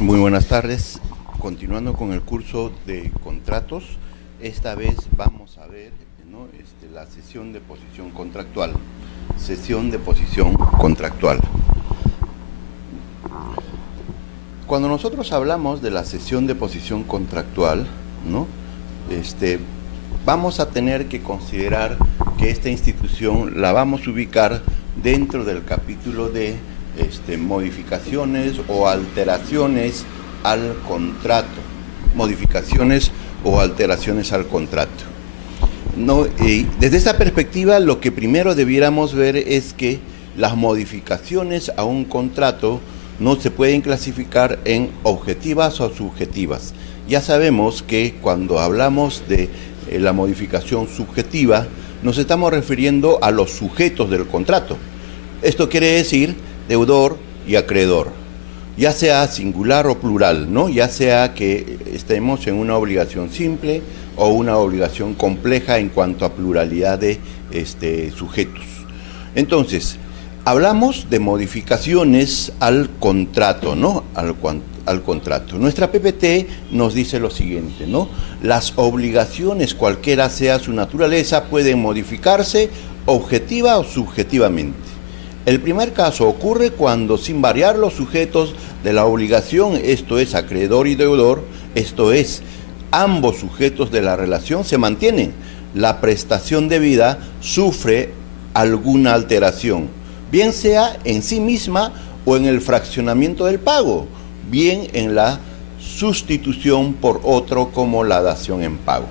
Muy buenas tardes. Continuando con el curso de contratos, esta vez vamos a ver, ¿no? La sesión de posición contractual. Sesión de posición contractual. Cuando nosotros hablamos de la sesión de posición contractual, ¿no? Vamos a tener que considerar que esta institución la vamos a ubicar dentro del capítulo de modificaciones o alteraciones al contrato. Modificaciones o alteraciones al contrato. No, desde esta perspectiva, lo que primero debiéramos ver es que las modificaciones a un contrato no se pueden clasificar en objetivas o subjetivas. Ya sabemos que cuando hablamos de la modificación subjetiva, nos estamos refiriendo a los sujetos del contrato. Esto quiere decir deudor y acreedor, ya sea singular o plural, ¿no? Ya sea que estemos en una obligación simple o una obligación compleja en cuanto a pluralidad de sujetos. Entonces, hablamos de modificaciones al contrato, ¿no? Al contrato. Nuestra PPT nos dice lo siguiente, ¿no? Las obligaciones, cualquiera sea su naturaleza, pueden modificarse objetiva o subjetivamente. El primer caso ocurre cuando, sin variar los sujetos de la obligación, esto es, acreedor y deudor, esto es, ambos sujetos de la relación se mantienen. La prestación debida sufre alguna alteración, bien sea en sí misma o en el fraccionamiento del pago, bien en la sustitución por otro como la dación en pago.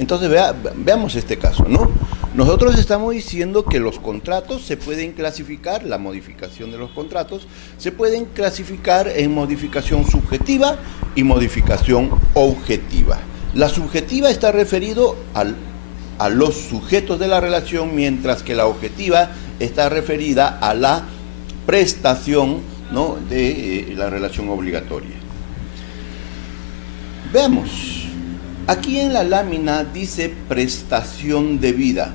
Entonces veamos este caso, ¿no? Nosotros estamos diciendo que los contratos se pueden clasificar, la modificación de los contratos, se pueden clasificar en modificación subjetiva y modificación objetiva. La subjetiva está referido a los sujetos de la relación, mientras que la objetiva está referida a la prestación, ¿no? de la relación obligatoria. Veamos. Aquí en la lámina dice prestación debida.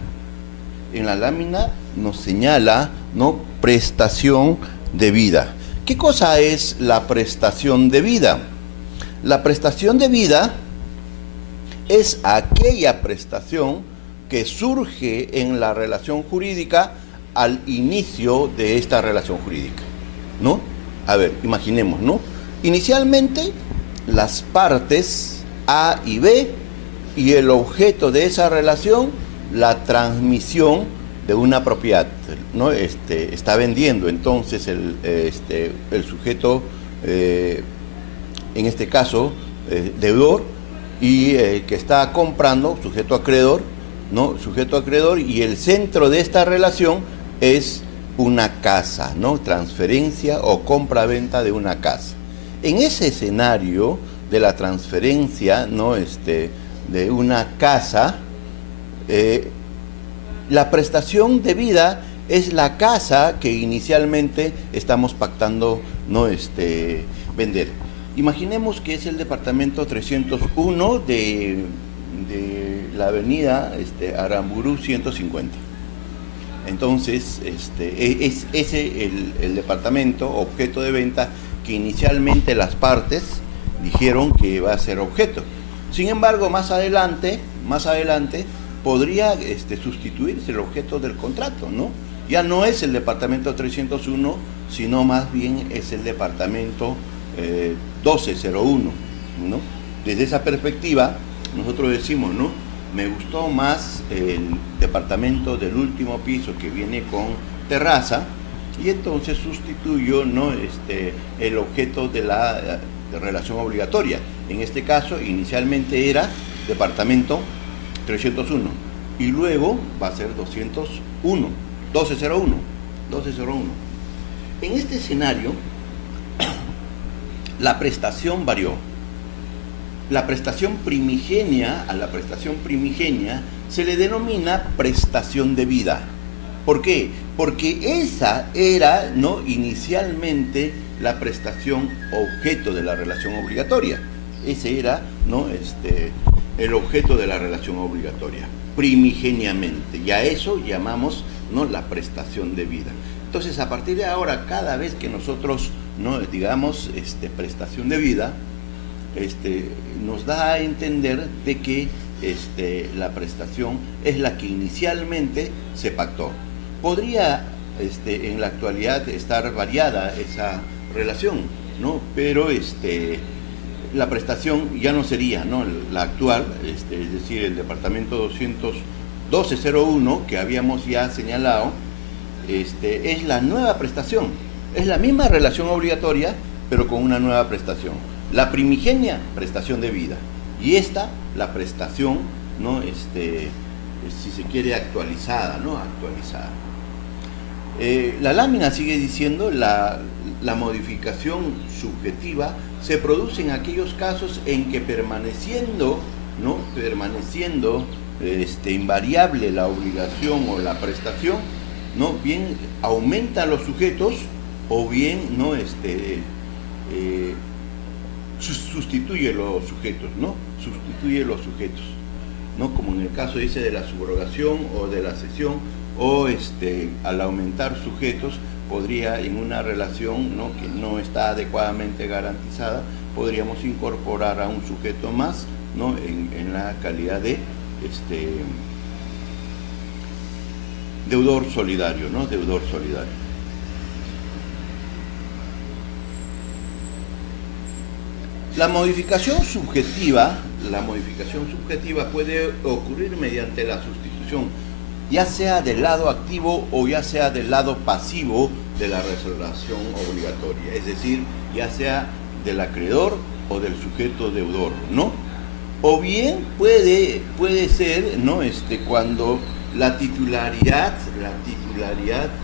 En la lámina nos señala, ¿no? Prestación debida. ¿Qué cosa es la prestación debida? La prestación debida es aquella prestación que surge en la relación jurídica al inicio de esta relación jurídica, ¿no? A ver, imaginemos, ¿no? Inicialmente, las partes A y B, y el objeto de esa relación, la transmisión de una propiedad, ¿no? Está vendiendo, entonces el sujeto, en este caso, deudor, y que está comprando, sujeto acreedor, ¿no? Sujeto acreedor, y el centro de esta relación es una casa, ¿no? Transferencia o compra-venta de una casa. En ese escenario de la transferencia, ¿no? De una casa, la prestación debida es la casa que inicialmente estamos pactando, ¿no? Vender. Imaginemos que es el departamento 301 de la avenida Aramburú 150. Entonces, es ese el departamento objeto de venta que inicialmente las partes dijeron que va a ser objeto. Sin embargo, más adelante podría sustituirse el objeto del contrato, ¿no? Ya no es el departamento 301, sino más bien es el departamento 1201, ¿no? Desde esa perspectiva, nosotros decimos, ¿no? Me gustó más el departamento del último piso que viene con terraza, y entonces sustituyo, ¿no? El objeto de la relación obligatoria. En este caso, inicialmente era departamento 301 y luego va a ser 201, 1201. En este escenario, la prestación varió. La prestación primigenia, a la prestación primigenia se le denomina prestación debida. ¿Por qué? Porque esa era, ¿no? Inicialmente la prestación objeto de la relación obligatoria. Ese era, ¿no? El objeto de la relación obligatoria, primigeniamente. Y a eso llamamos, ¿no? La prestación debida. Entonces, a partir de ahora, cada vez que nosotros ¿no? Digamos, prestación de vida, nos da a entender de que la prestación es la que inicialmente se pactó. Podría en la actualidad estar variada esa relación, ¿no? Pero la prestación ya no sería, ¿no?, la actual, es decir, el departamento 21201 que habíamos ya señalado, es la nueva prestación, es la misma relación obligatoria, pero con una nueva prestación. La primigenia, prestación de vida, y esta, la prestación, ¿no?, si se quiere, actualizada, ¿no?, actualizada. La lámina sigue diciendo: la modificación subjetiva se produce en aquellos casos en que permaneciendo invariable la obligación o la prestación, ¿no?, bien aumentan los sujetos o bien, ¿no?, sustituye los sujetos, ¿no? Sustituye los sujetos, ¿no? Como en el caso dice de la subrogación o de la cesión, o al aumentar sujetos podría, en una relación, ¿no?, que no está adecuadamente garantizada, podríamos incorporar a un sujeto más, ¿no?, en la calidad de deudor solidario, ¿no? Deudor solidario. La modificación subjetiva puede ocurrir mediante la sustitución, ya sea del lado activo o ya sea del lado pasivo de la resolución obligatoria, es decir, ya sea del acreedor o del sujeto deudor, ¿no? O bien puede ser, ¿no?, cuando la titularidad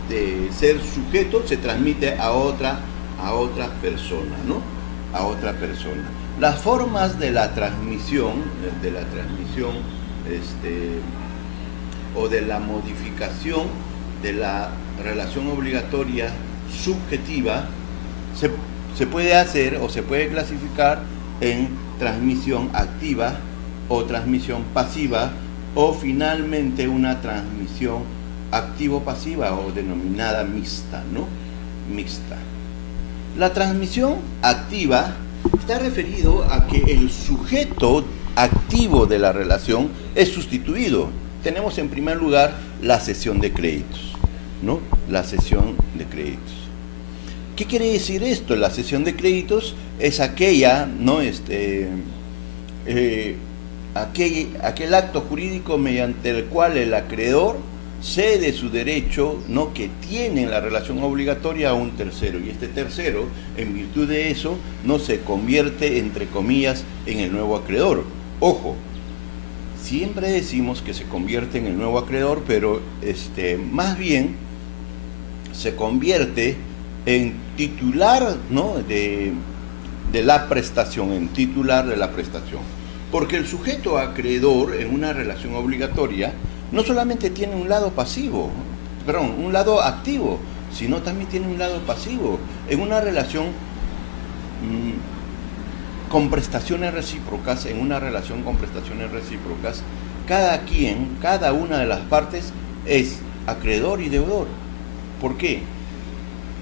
de ser sujeto se transmite a otra persona, ¿no?, a otra persona. Las formas de la transmisión, o de la modificación de la relación obligatoria subjetiva se puede hacer o se puede clasificar en transmisión activa o transmisión pasiva, o finalmente una transmisión activo-pasiva o denominada mixta, ¿no? Mixta. La transmisión activa está referido a que el sujeto activo de la relación es sustituido. Tenemos en primer lugar la cesión de créditos, ¿no? La cesión de créditos. ¿Qué quiere decir esto? La cesión de créditos es aquella, ¿no?, aquel acto jurídico mediante el cual el acreedor cede su derecho, ¿no?, que tiene en la relación obligatoria a un tercero, y este tercero, en virtud de eso, no se convierte, entre comillas, en el nuevo acreedor. Ojo, siempre decimos que se convierte en el nuevo acreedor, pero más bien se convierte en titular, ¿no?, de la prestación, en titular de la prestación. Porque el sujeto acreedor en una relación obligatoria no solamente tiene un lado un lado activo, sino también tiene un lado pasivo. En una relación con prestaciones recíprocas, cada una de las partes es acreedor y deudor. ¿Por qué?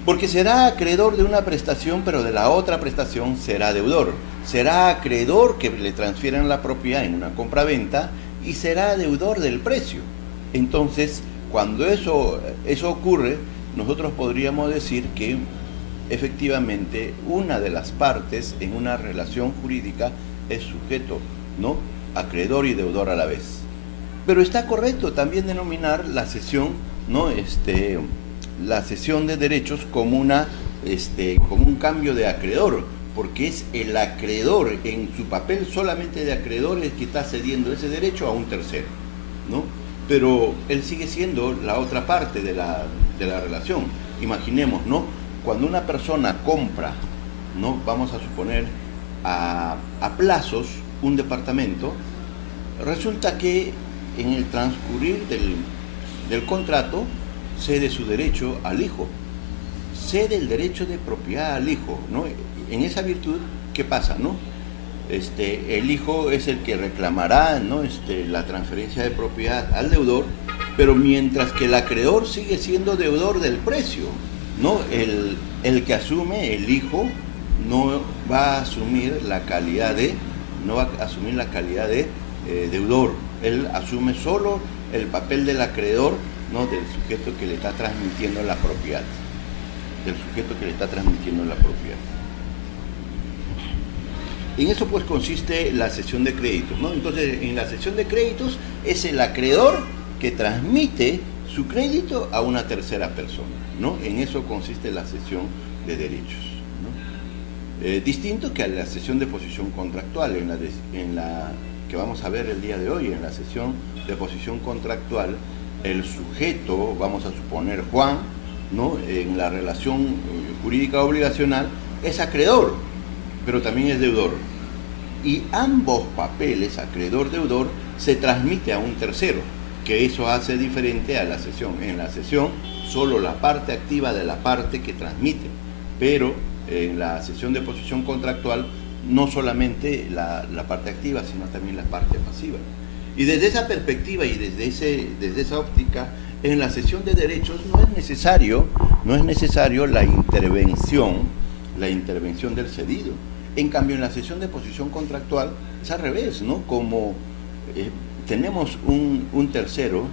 Porque será acreedor de una prestación, pero de la otra prestación será deudor. Será acreedor que le transfieran la propiedad en una compraventa y será deudor del precio. Entonces, cuando eso ocurre, nosotros podríamos decir que efectivamente una de las partes en una relación jurídica es sujeto, ¿no?, acreedor y deudor a la vez. Pero está correcto también denominar la cesión, ¿no?, la cesión de derechos como un cambio de acreedor, porque es el acreedor en su papel solamente de acreedor el que está cediendo ese derecho a un tercero, ¿no? Pero él sigue siendo la otra parte de la relación. Imaginemos, ¿no?, cuando una persona compra, ¿no?, vamos a suponer a plazos un departamento, resulta que en el transcurrir del contrato cede su derecho al hijo, cede el derecho de propiedad al hijo, ¿no? En esa virtud, ¿qué pasa, no? El hijo es el que reclamará, ¿no?, la transferencia de propiedad al deudor, pero mientras que el acreedor sigue siendo deudor del precio, ¿no? El que asume, el hijo, no va a asumir la calidad de, deudor. Él asume solo el papel del acreedor, ¿no? Del sujeto que le está transmitiendo la propiedad. En eso pues consiste la cesión de créditos, ¿no? Entonces, en la cesión de créditos es el acreedor que transmite su crédito a una tercera persona, ¿no? En eso consiste la cesión de derechos, ¿no? Distinto que a la cesión de posición contractual, en la que vamos a ver el día de hoy. En la cesión de posición contractual, el sujeto, vamos a suponer Juan, ¿no? En la relación jurídica obligacional, es acreedor, pero también es deudor. Y ambos papeles, acreedor-deudor, se transmite a un tercero, que eso hace diferente a la cesión. En la cesión, solo la parte activa de la parte que transmite, pero en la cesión de posición contractual, no solamente la parte activa, sino también la parte pasiva. Y desde esa perspectiva y desde esa óptica, en la cesión de derechos no es necesario la intervención del cedido. En cambio, en la cesión de posición contractual es al revés, ¿no? Como tenemos un tercero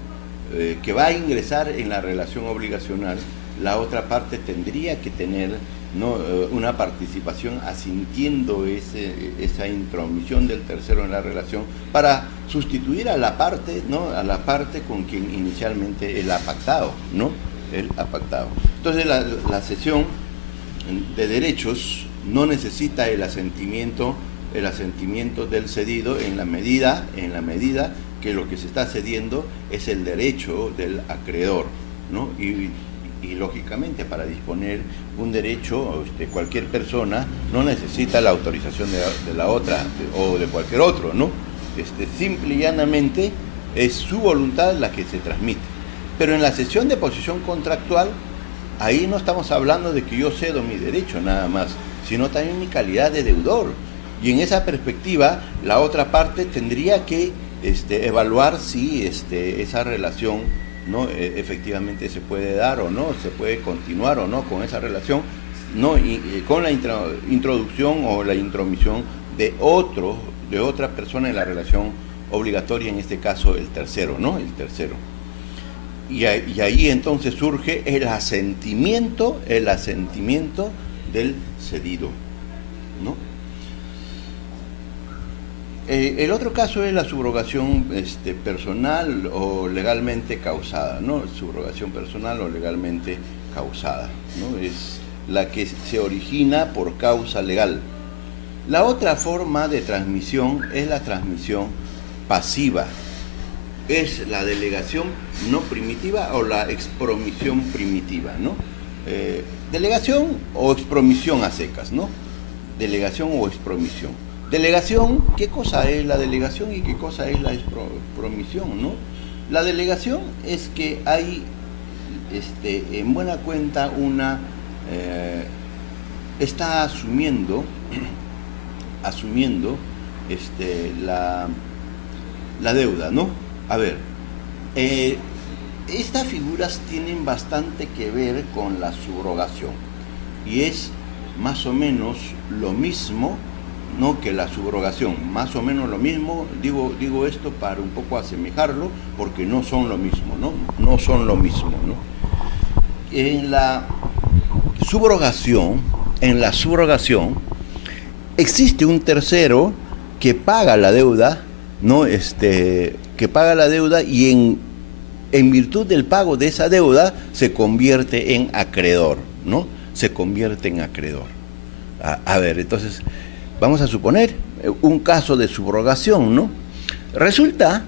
que va a ingresar en la relación obligacional, la otra parte tendría que tener, ¿no? Una participación asintiendo esa intromisión del tercero en la relación para sustituir a la parte, ¿no? A la parte con quien inicialmente él ha pactado, ¿no? Él ha pactado. Entonces la cesión de derechos no necesita el asentimiento del cedido en la medida que lo que se está cediendo es el derecho del acreedor, ¿no? Y lógicamente, para disponer un derecho, cualquier persona no necesita la autorización de la otra o de cualquier otro, ¿no? Simple y llanamente es su voluntad la que se transmite. Pero en la cesión de posición contractual, ahí no estamos hablando de que yo cedo mi derecho nada más, sino también mi calidad de deudor. Y en esa perspectiva, la otra parte tendría que evaluar si esa relación, ¿no? Efectivamente se puede dar o no, se puede continuar o no con esa relación, ¿no? Y con la introducción o la intromisión de otra persona en la relación obligatoria, en este caso el tercero, ¿no? El tercero. Y ahí entonces surge el asentimiento del cedido, ¿no? El otro caso es la subrogación personal o legalmente causada, ¿no? Subrogación personal o legalmente causada, ¿no? Es la que se origina por causa legal. La otra forma de transmisión es la transmisión pasiva. Es la delegación no primitiva o la expromisión primitiva, ¿no? Delegación o expromisión a secas, ¿no? Delegación o expromisión. Delegación, ¿qué cosa es la delegación y qué cosa es la expromisión, ¿no? La delegación es que hay, en buena cuenta, está asumiendo la deuda, ¿no? A ver, estas figuras tienen bastante que ver con la subrogación y es más o menos lo mismo, ¿no? Que la subrogación, más o menos lo mismo. Digo esto para un poco asemejarlo, porque no son lo mismo, ¿no? No son lo mismo, ¿no? En la subrogación existe un tercero que paga la deuda, ¿no? Que paga la deuda y en virtud del pago de esa deuda se convierte en acreedor, ¿no? Se convierte en acreedor. A ver, entonces, vamos a suponer un caso de subrogación, ¿no? Resulta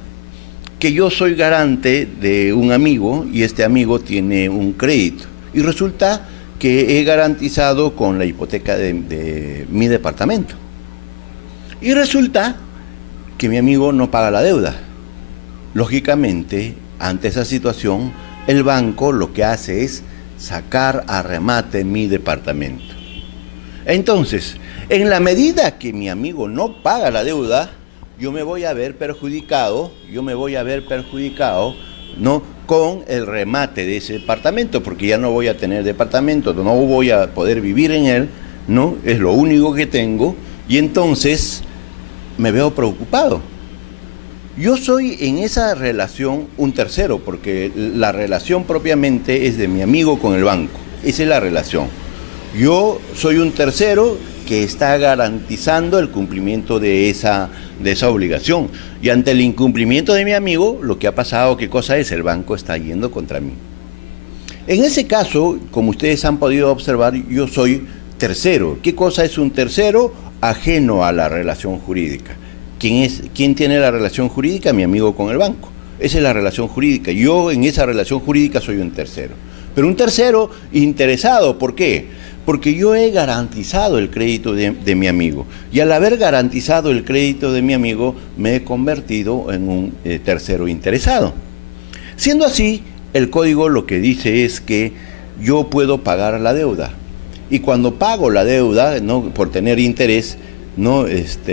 que yo soy garante de un amigo y este amigo tiene un crédito. Y resulta que he garantizado con la hipoteca de mi departamento. Y resulta que mi amigo no paga la deuda. Lógicamente, ante esa situación, el banco lo que hace es sacar a remate mi departamento. Entonces, en la medida que mi amigo no paga la deuda, yo me voy a ver perjudicado, ¿no? con el remate de ese departamento, porque ya no voy a tener departamento, no voy a poder vivir en él, ¿no? Es lo único que tengo, y entonces me veo preocupado. Yo soy en esa relación un tercero, porque la relación propiamente es de mi amigo con el banco. Esa es la relación. Yo soy un tercero que está garantizando el cumplimiento de esa obligación. Y ante el incumplimiento de mi amigo, lo que ha pasado, ¿qué cosa es? El banco está yendo contra mí. En ese caso, como ustedes han podido observar, yo soy tercero. ¿Qué cosa es un tercero? Ajeno a la relación jurídica. ¿Quién tiene la relación jurídica? Mi amigo con el banco. Esa es la relación jurídica. Yo en esa relación jurídica soy un tercero. Pero un tercero interesado, ¿por qué? Porque yo he garantizado el crédito de mi amigo. Y al haber garantizado el crédito de mi amigo, me he convertido en un tercero interesado. Siendo así, el código lo que dice es que yo puedo pagar la deuda. Y cuando pago la deuda, ¿no?, por tener interés, ¿no?,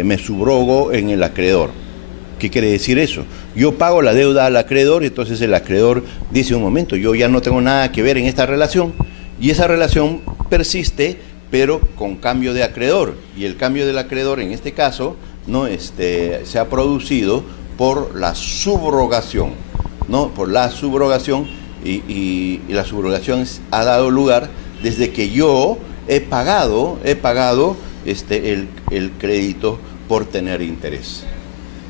me subrogo en el acreedor. ¿Qué quiere decir eso? Yo pago la deuda al acreedor y entonces el acreedor dice: un momento, yo ya no tengo nada que ver en esta relación, y esa relación persiste, pero con cambio de acreedor, y el cambio del acreedor en este caso, ¿no?, se ha producido por la subrogación, ¿no?, por la subrogación, y la subrogación ha dado lugar desde que yo he pagado el crédito por tener interés.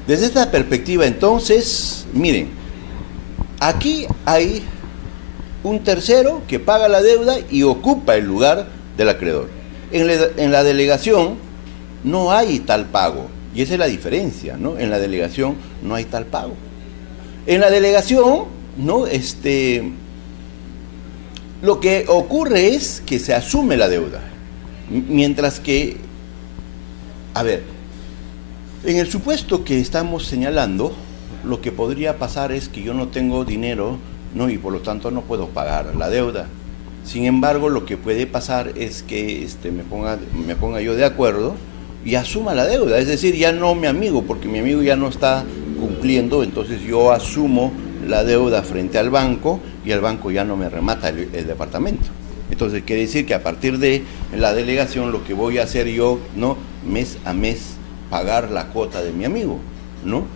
Desde esta perspectiva, entonces, miren, aquí hay un tercero que paga la deuda y ocupa el lugar del acreedor. En la delegación no hay tal pago, y esa es la diferencia, ¿no? En la delegación no hay tal pago. En la delegación, ¿no?, lo que ocurre es que se asume la deuda, mientras que, a ver, en el supuesto que estamos señalando, lo que podría pasar es que yo no tengo dinero, ¿no?, y por lo tanto no puedo pagar la deuda. Sin embargo, lo que puede pasar es que me ponga yo de acuerdo y asuma la deuda. Es decir, ya no mi amigo, porque mi amigo ya no está cumpliendo, entonces yo asumo la deuda frente al banco y el banco ya no me remata el departamento. Entonces quiere decir que a partir de la delegación lo que voy a hacer yo, ¿no?, mes a mes, pagar la cuota de mi amigo, ¿no?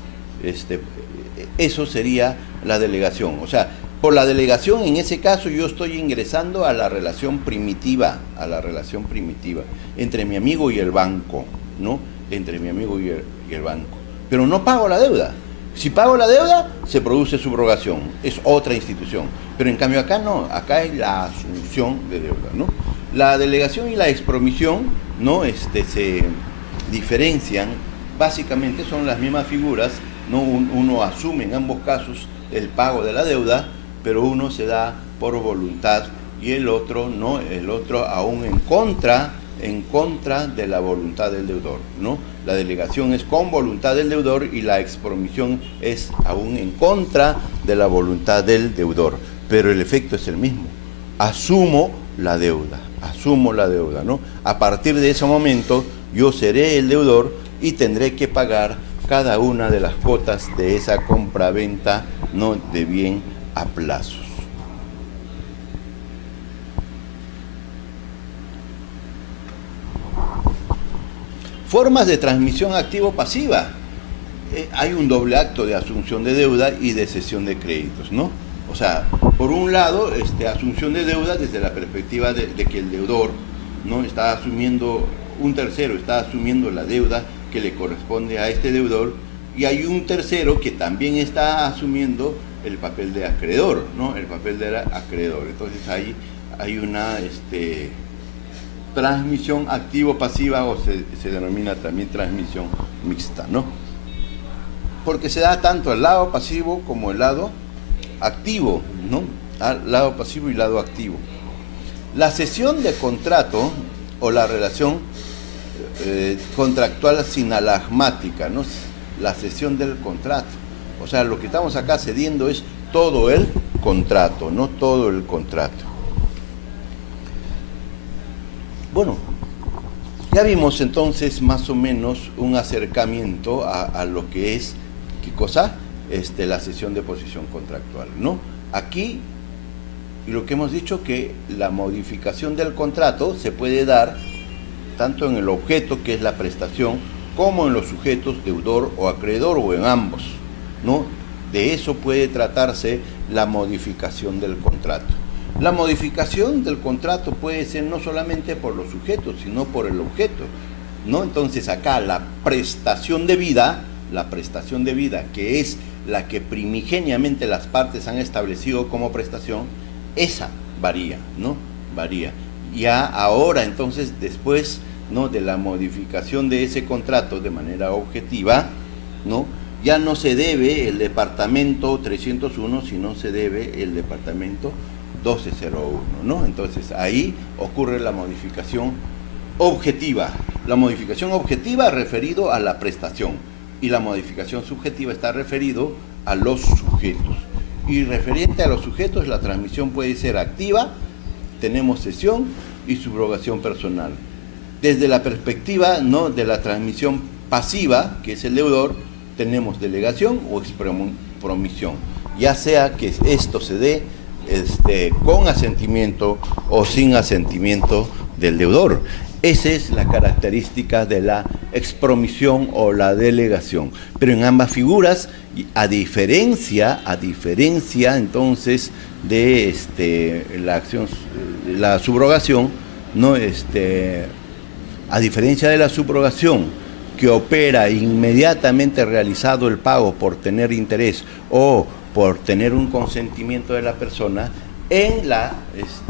Eso sería la delegación. O sea, por la delegación, en ese caso, yo estoy ingresando a la relación primitiva, entre mi amigo y el banco, ¿no? Entre mi amigo y el banco. Pero no pago la deuda. Si pago la deuda, se produce subrogación, es otra institución. Pero en cambio acá no, acá es la asunción de deuda, ¿no? La delegación y la expromisión, ¿no?, se diferencian, básicamente son las mismas figuras, ¿no? Uno asume en ambos casos el pago de la deuda, pero uno se da por voluntad y el otro no, el otro aún en contra de la voluntad del deudor, ¿no? La delegación es con voluntad del deudor y la expromisión es aún en contra de la voluntad del deudor, pero el efecto es el mismo. Asumo la deuda, ¿no? A partir de ese momento yo seré el deudor y tendré que pagar cada una de las cuotas de esa compraventa, ¿no?, de bien a plazos. Formas de transmisión activo-pasiva. Hay un doble acto de asunción de deuda y de cesión de créditos, ¿no? O sea, por un lado, asunción de deuda desde la perspectiva de que el deudor, ¿no?, está asumiendo, un tercero está asumiendo la deuda que le corresponde a este deudor, y hay un tercero que también está asumiendo el papel de acreedor, ¿no?, el papel de acreedor. Entonces ahí hay una transmisión activo-pasiva, o se denomina también transmisión mixta, ¿no? Porque se da tanto el lado pasivo como el lado activo, ¿no? Lado pasivo y lado activo. La cesión de contrato o la relación contractual sinalagmática, ¿no? La cesión del contrato. O sea, lo que estamos acá cediendo es todo el contrato, no todo el contrato. Bueno, ya vimos entonces más o menos un acercamiento a lo que es, ¿qué cosa? La cesión de posición contractual, ¿no? Aquí, lo que hemos dicho, que la modificación del contrato se puede dar tanto en el objeto, que es la prestación, como en los sujetos, deudor o acreedor, o en ambos, ¿no? De eso puede tratarse la modificación del contrato. La modificación del contrato puede ser no solamente por los sujetos, sino por el objeto, ¿no? Entonces acá la prestación de vida, que es la que primigeniamente las partes han establecido como prestación, esa varía, ¿no? Varía. Ya ahora, entonces, después, ¿no?, de la modificación de ese contrato de manera objetiva, ¿no?, ya no se debe el departamento 301, sino se debe el departamento 1201, ¿no? Entonces ahí ocurre la modificación objetiva. La modificación objetiva referido a la prestación, y la modificación subjetiva está referido a los sujetos. Y referente a los sujetos, la transmisión puede ser activa, tenemos cesión y subrogación personal. Desde la perspectiva, ¿no?, de la transmisión pasiva, que es el deudor, tenemos delegación o expromisión, ya sea que esto se dé con asentimiento o sin asentimiento del deudor. Esa es la característica de la expromisión o la delegación. Pero en ambas figuras, a diferencia entonces de la acción, la subrogación, ¿no?, a diferencia de la subrogación, que opera inmediatamente realizado el pago por tener interés o por tener un consentimiento de la persona, en la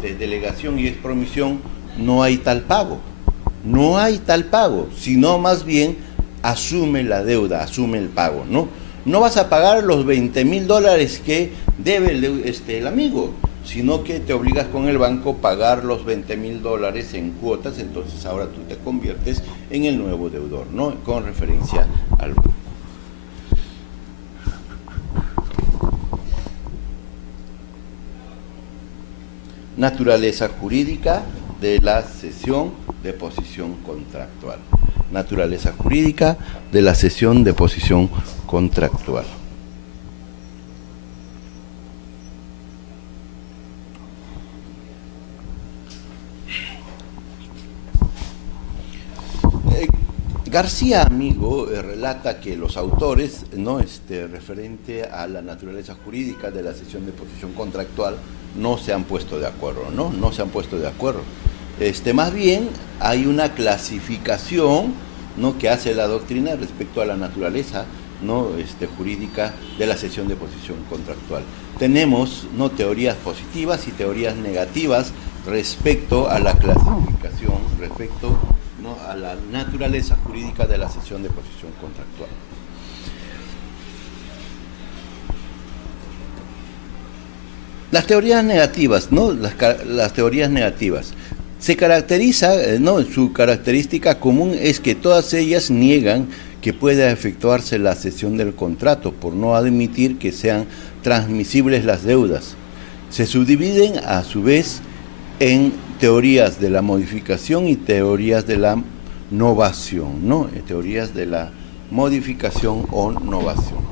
delegación y expromisión no hay tal pago. No hay tal pago, sino más bien asume la deuda, asume el pago, ¿no? No vas a pagar los $20,000 que debe el amigo, sino que te obligas con el banco a pagar los $20,000 en cuotas. Entonces ahora tú te conviertes en el nuevo deudor, ¿no?, con referencia al banco. Naturaleza jurídica de la cesión de posición contractual. Naturaleza jurídica de la cesión de posición contractual. García Amigo relata que los autores, ¿no?, referente a la naturaleza jurídica de la cesión de posición contractual, no se han puesto de acuerdo, ¿no? No se han puesto de acuerdo. Más bien hay una clasificación, ¿no?, que hace la doctrina respecto a la naturaleza, ¿no?, jurídica de la cesión de posición contractual. Tenemos, ¿no?, teorías positivas y teorías negativas respecto a la clasificación, respecto, ¿no?, a la naturaleza jurídica de la cesión de posición contractual. Las teorías negativas, ¿no?, las teorías negativas se caracteriza, ¿no?, su característica común es que todas ellas niegan que pueda efectuarse la cesión del contrato por no admitir que sean transmisibles las deudas. Se subdividen a su vez en teorías de la modificación y teorías de la novación, ¿no? Teorías de la modificación o novación.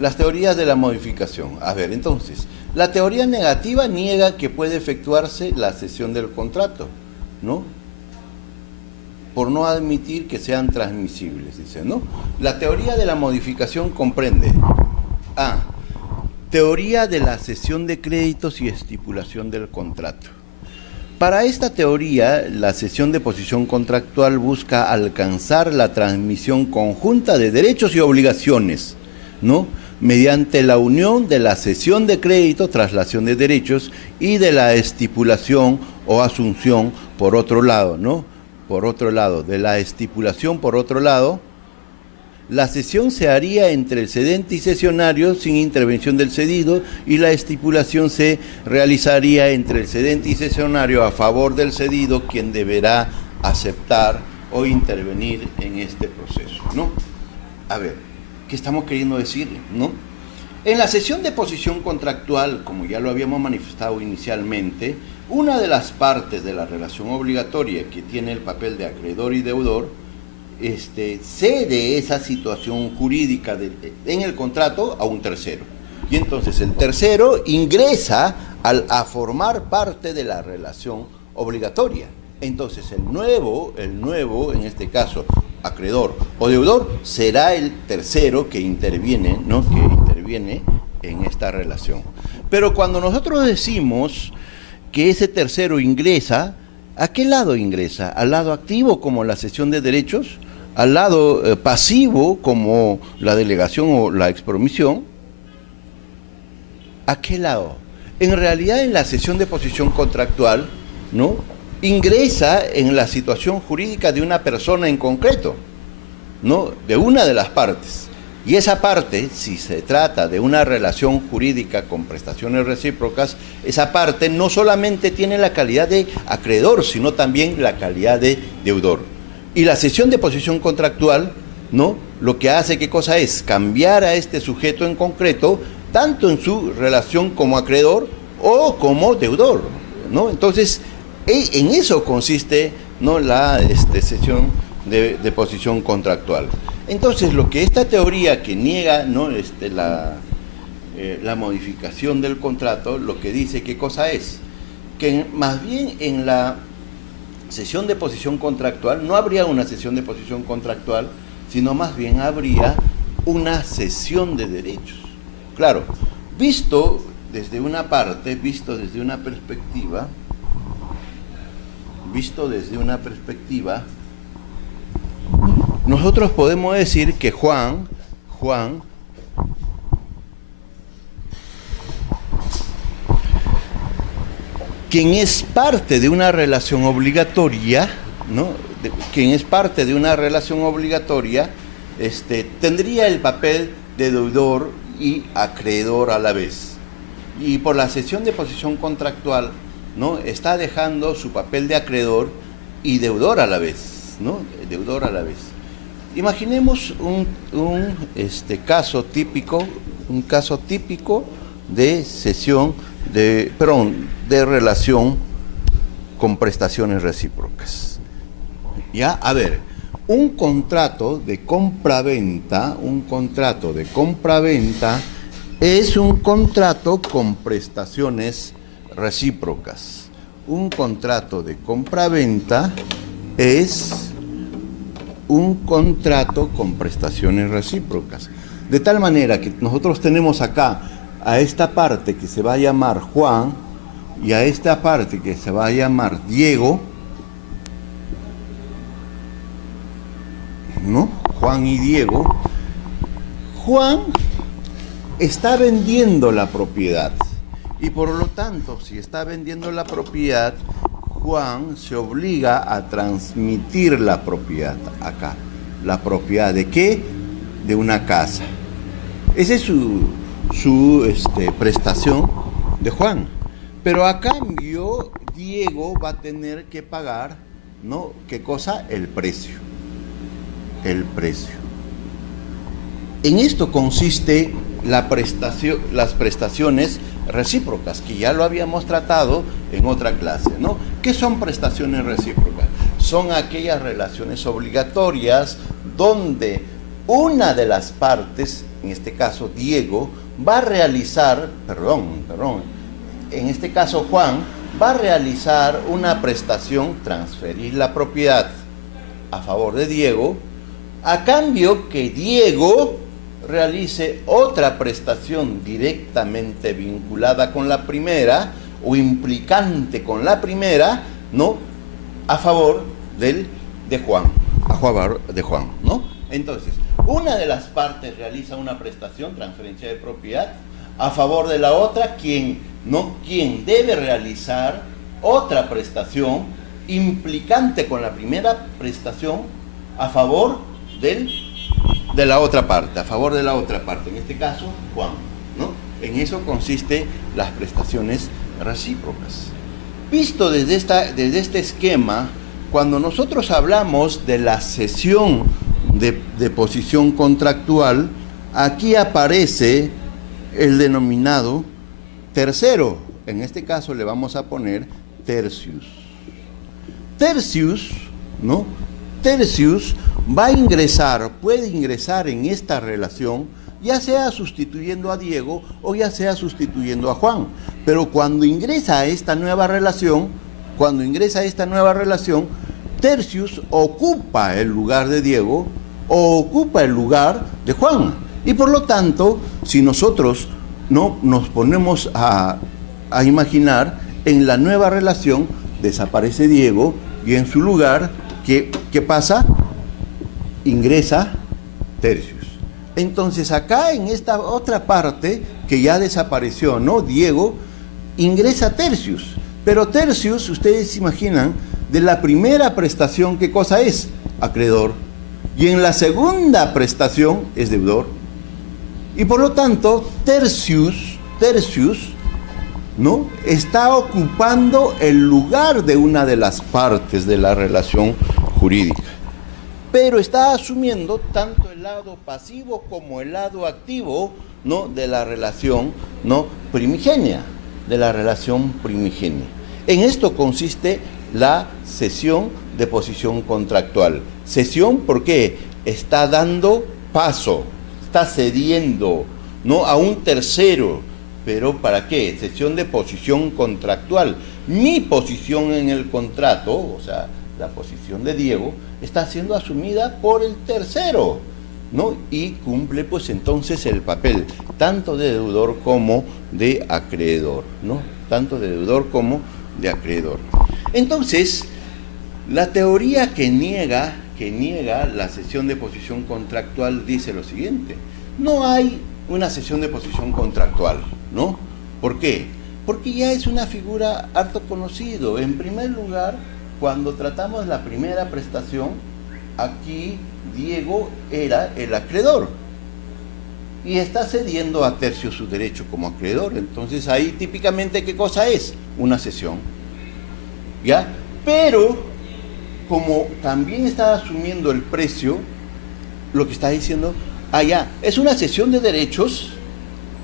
Las teorías de la modificación. A ver, entonces, la teoría negativa niega que puede efectuarse la cesión del contrato, ¿no?, por no admitir que sean transmisibles, dice, ¿no? La teoría de la modificación comprende A. Teoría de la cesión de créditos y estipulación del contrato. Para esta teoría, la cesión de posición contractual busca alcanzar la transmisión conjunta de derechos y obligaciones, ¿no?, mediante la unión de la cesión de crédito, traslación de derechos, y de la estipulación o asunción por otro lado, ¿no? Por otro lado, de la estipulación por otro lado, la cesión se haría entre el cedente y cesionario sin intervención del cedido, y la estipulación se realizaría entre el cedente y cesionario a favor del cedido, quien deberá aceptar o intervenir en este proceso, ¿no? A ver, ¿qué estamos queriendo decir, no? En la cesión de posición contractual, como ya lo habíamos manifestado inicialmente, una de las partes de la relación obligatoria que tiene el papel de acreedor y deudor, cede esa situación jurídica en el contrato a un tercero. Y entonces el tercero ingresa a formar parte de la relación obligatoria. Entonces el nuevo, en este caso, acreedor o deudor, será el tercero que interviene, ¿no? Que interviene en esta relación. Pero cuando nosotros decimos que ese tercero ingresa, ¿a qué lado ingresa? ¿Al lado activo como la cesión de derechos? ¿Al lado pasivo como la delegación o la expromisión? ¿A qué lado? En realidad en la cesión de posición contractual, ¿no? Ingresa en la situación jurídica de una persona en concreto, ¿no? De una de las partes. Y esa parte, si se trata de una relación jurídica con prestaciones recíprocas, esa parte no solamente tiene la calidad de acreedor, sino también la calidad de deudor. Y la cesión de posición contractual, ¿no? Lo que hace, ¿qué cosa es? Cambiar a este sujeto en concreto, tanto en su relación como acreedor o como deudor, ¿no? Entonces, en eso consiste, ¿no? La cesión de posición contractual. Entonces, lo que esta teoría que niega, ¿no? La modificación del contrato, lo que dice, ¿qué cosa es? Que más bien en la cesión de posición contractual no habría una cesión de posición contractual, sino más bien habría una cesión de derechos. Claro, visto desde una parte, visto desde una perspectiva, nosotros podemos decir que Juan, quien es parte de una relación obligatoria, ¿no? Quien es parte de una relación obligatoria, tendría el papel de deudor y acreedor a la vez. Y por la cesión de posición contractual, ¿no? Está dejando su papel de acreedor y deudor a la vez, ¿no? Deudor a la vez. Imaginemos un caso típico de cesión de relación con prestaciones recíprocas. Ya, a ver, un contrato de compraventa es un contrato con prestaciones recíprocas. Un contrato de compraventa es un contrato con prestaciones recíprocas. De tal manera que nosotros tenemos acá a esta parte que se va a llamar Juan y a esta parte que se va a llamar Diego, ¿no? Juan y Diego. Juan está vendiendo la propiedad y por lo tanto, si está vendiendo la propiedad, Juan se obliga a transmitir la propiedad acá. ¿La propiedad de qué? De una casa. Esa es su prestación de Juan. Pero a cambio, Diego va a tener que pagar, ¿no? ¿Qué cosa? El precio. El precio. En esto consiste las prestaciones recíprocas, que ya lo habíamos tratado en otra clase, ¿no? ¿Qué son prestaciones recíprocas? Son aquellas relaciones obligatorias donde una de las partes, en este caso Diego, va a realizar, en este caso Juan, va a realizar una prestación, transferir la propiedad a favor de Diego, a cambio que Diego realice otra prestación directamente vinculada con la primera o implicante con la primera, ¿no? A favor de Juan, ¿no? Entonces, una de las partes realiza una prestación, transferencia de propiedad, a favor de la otra, quien debe realizar otra prestación implicante con la primera prestación a favor de la otra parte, en este caso, Juan, ¿no? En eso consiste las prestaciones recíprocas. Visto desde este esquema, cuando nosotros hablamos de la cesión de posición contractual, aquí aparece el denominado tercero. En este caso le vamos a poner tercius. Tercius, ¿no? Tercius puede ingresar en esta relación ya sea sustituyendo a Diego o ya sea sustituyendo a Juan. Pero cuando ingresa a esta nueva relación, Tercius ocupa el lugar de Diego o ocupa el lugar de Juan. Y por lo tanto, si nosotros no nos ponemos a imaginar, en la nueva relación desaparece Diego y en su lugar, ¿qué pasa? Ingresa Tercius. Entonces acá en esta otra parte que ya desapareció, ¿no? Diego, ingresa Tercius. Pero Tercius, ustedes se imaginan, de la primera prestación, ¿qué cosa es? Acreedor. Y en la segunda prestación es deudor. Y por lo tanto, Tercius, ¿no? Está ocupando el lugar de una de las partes de la relación jurídica. Pero está asumiendo tanto el lado pasivo como el lado activo, ¿no? De la relación, ¿no? primigenia. En esto consiste la cesión de posición contractual. Cesión porque está dando paso, está cediendo, ¿no? a un tercero. ¿Pero para qué? Cesión de posición contractual. Mi posición en el contrato, o sea, la posición de Diego, está siendo asumida por el tercero, ¿no? Y cumple pues entonces el papel tanto de deudor como de acreedor, ¿no? Tanto de deudor como de acreedor. Entonces, la teoría que niega la cesión de posición contractual dice lo siguiente: no hay una cesión de posición contractual, ¿no? ¿Por qué? Porque ya es una figura harto conocido. En primer lugar, cuando tratamos la primera prestación, aquí Diego era el acreedor y está cediendo a Tercius su derecho como acreedor. Entonces ahí típicamente, ¿qué cosa es? Una cesión, ¿ya? Pero como también está asumiendo el precio, lo que está diciendo, ya, es una cesión de derechos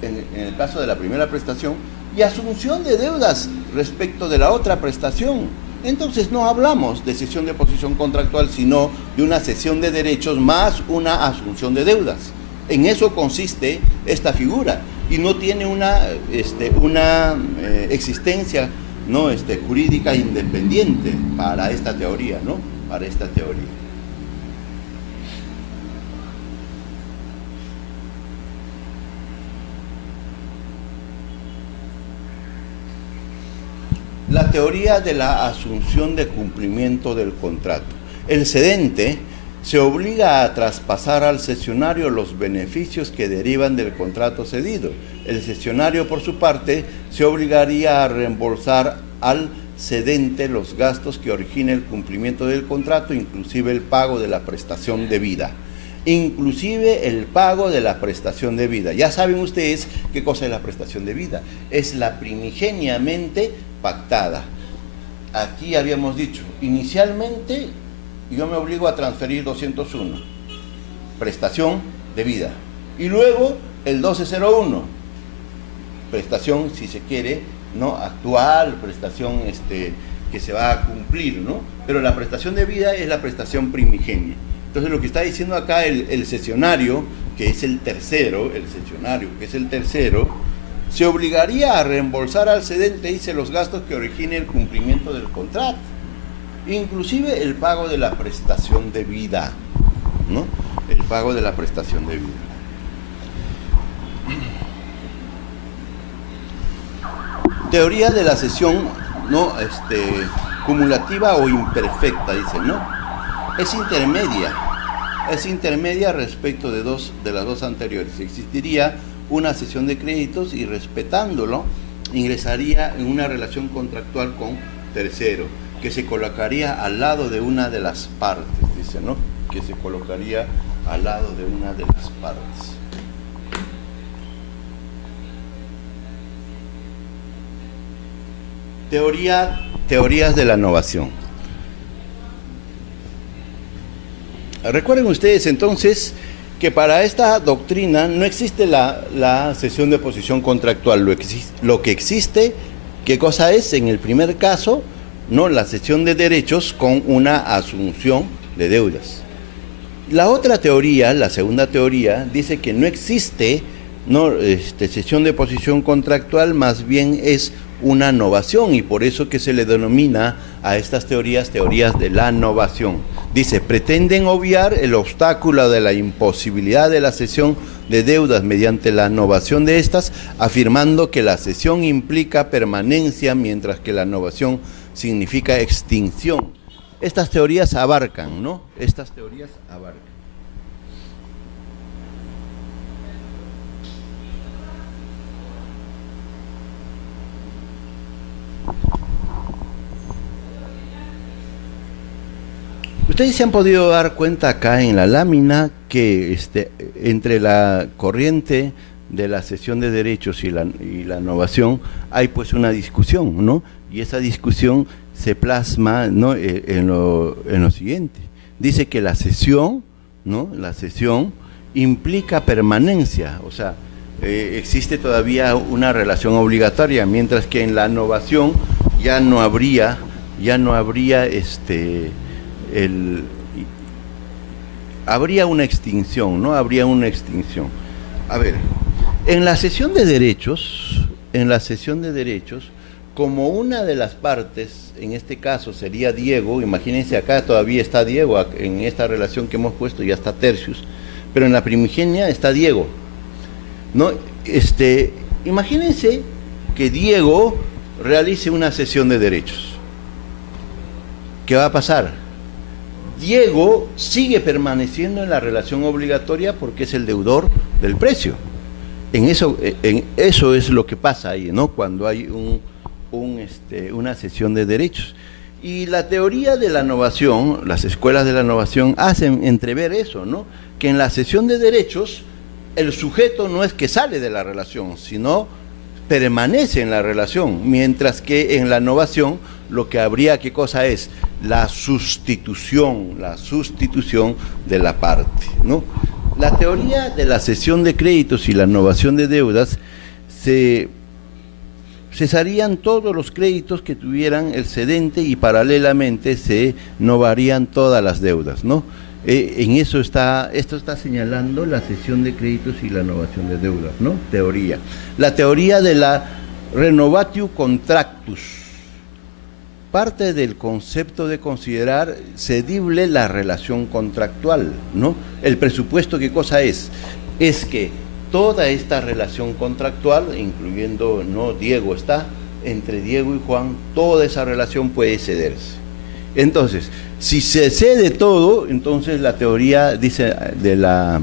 en el caso de la primera prestación y asunción de deudas respecto de la otra prestación. Entonces no hablamos de cesión de posición contractual, sino de una cesión de derechos más una asunción de deudas. En eso consiste esta figura y no tiene una existencia, ¿no? jurídica independiente para esta teoría, ¿no? Para esta teoría. La teoría de la asunción de cumplimiento del contrato. El cedente se obliga a traspasar al cesionario los beneficios que derivan del contrato cedido. El cesionario, por su parte, se obligaría a reembolsar al cedente los gastos que origine el cumplimiento del contrato, inclusive el pago de la prestación debida. Ya saben ustedes qué cosa es la prestación debida. Es la primigeniamente pactada. Aquí habíamos dicho, inicialmente yo me obligo a transferir 201, prestación debida. Y luego el 1201, prestación, si se quiere, ¿no? actual, prestación que se va a cumplir, ¿no? Pero la prestación debida es la prestación primigenia. Entonces lo que está diciendo acá el cesionario, que es el tercero, se obligaría a reembolsar al cedente, dice, los gastos que origine el cumplimiento del contrato, inclusive el pago de la prestación debida, ¿no? El pago de la prestación debida. Teoría de la cesión, ¿no? Cumulativa o imperfecta, dice, ¿no? Es intermedia respecto de las dos anteriores. Existiría una cesión de créditos y, respetándolo, ingresaría en una relación contractual con tercero, que se colocaría al lado de una de las partes, dice, ¿no? Que se colocaría al lado de una de las partes. Teorías de la novación. Recuerden ustedes entonces que para esta doctrina no existe la cesión de posición contractual. Lo que existe, ¿qué cosa es? En el primer caso, ¿no? La cesión de derechos con una asunción de deudas. La otra teoría, la segunda teoría, dice que no existe cesión de posición contractual, más bien es una novación, y por eso que se le denomina a estas teorías de la novación. Dice, pretenden obviar el obstáculo de la imposibilidad de la cesión de deudas mediante la novación de estas, afirmando que la cesión implica permanencia, mientras que la novación significa extinción. Estas teorías abarcan, ¿no? Estas teorías abarcan. Ustedes se han podido dar cuenta acá en la lámina que entre la corriente de la cesión de derechos y la novación hay pues una discusión, ¿no? Y esa discusión se plasma, ¿no?, en lo siguiente. Dice que la cesión, ¿no?, la cesión implica permanencia, o sea, existe todavía una relación obligatoria, mientras que en la novación ya no habría habría una extinción, ¿no? Habría una extinción. A ver, en la cesión de derechos, como una de las partes, en este caso sería Diego, imagínense acá todavía está Diego, en esta relación que hemos puesto ya está Tercius, pero en la primigenia está Diego, ¿no? Imagínense que Diego realice una cesión de derechos. ¿Qué va a pasar? Diego sigue permaneciendo en la relación obligatoria porque es el deudor del precio. Eso es lo que pasa ahí, ¿no?, cuando hay una cesión de derechos. Y la teoría de la novación, las escuelas de la novación hacen entrever eso, ¿no?, que en la cesión de derechos el sujeto no es que sale de la relación, sino permanece en la relación, mientras que en la novación lo que habría, ¿qué cosa es? La sustitución de la parte, ¿no? La teoría de la cesión de créditos y la novación de deudas cesarían todos los créditos que tuvieran el cedente y paralelamente se novarían todas las deudas, ¿no? Esto está señalando la cesión de créditos y la novación de deudas, ¿no? Teoría. La teoría de la renovatio contractus parte del concepto de considerar cedible la relación contractual, ¿no? El presupuesto, ¿qué cosa es? Es que toda esta relación contractual, incluyendo, ¿no?, Diego está, entre Diego y Juan, toda esa relación puede cederse. Entonces, si se cede todo, entonces la teoría dice de la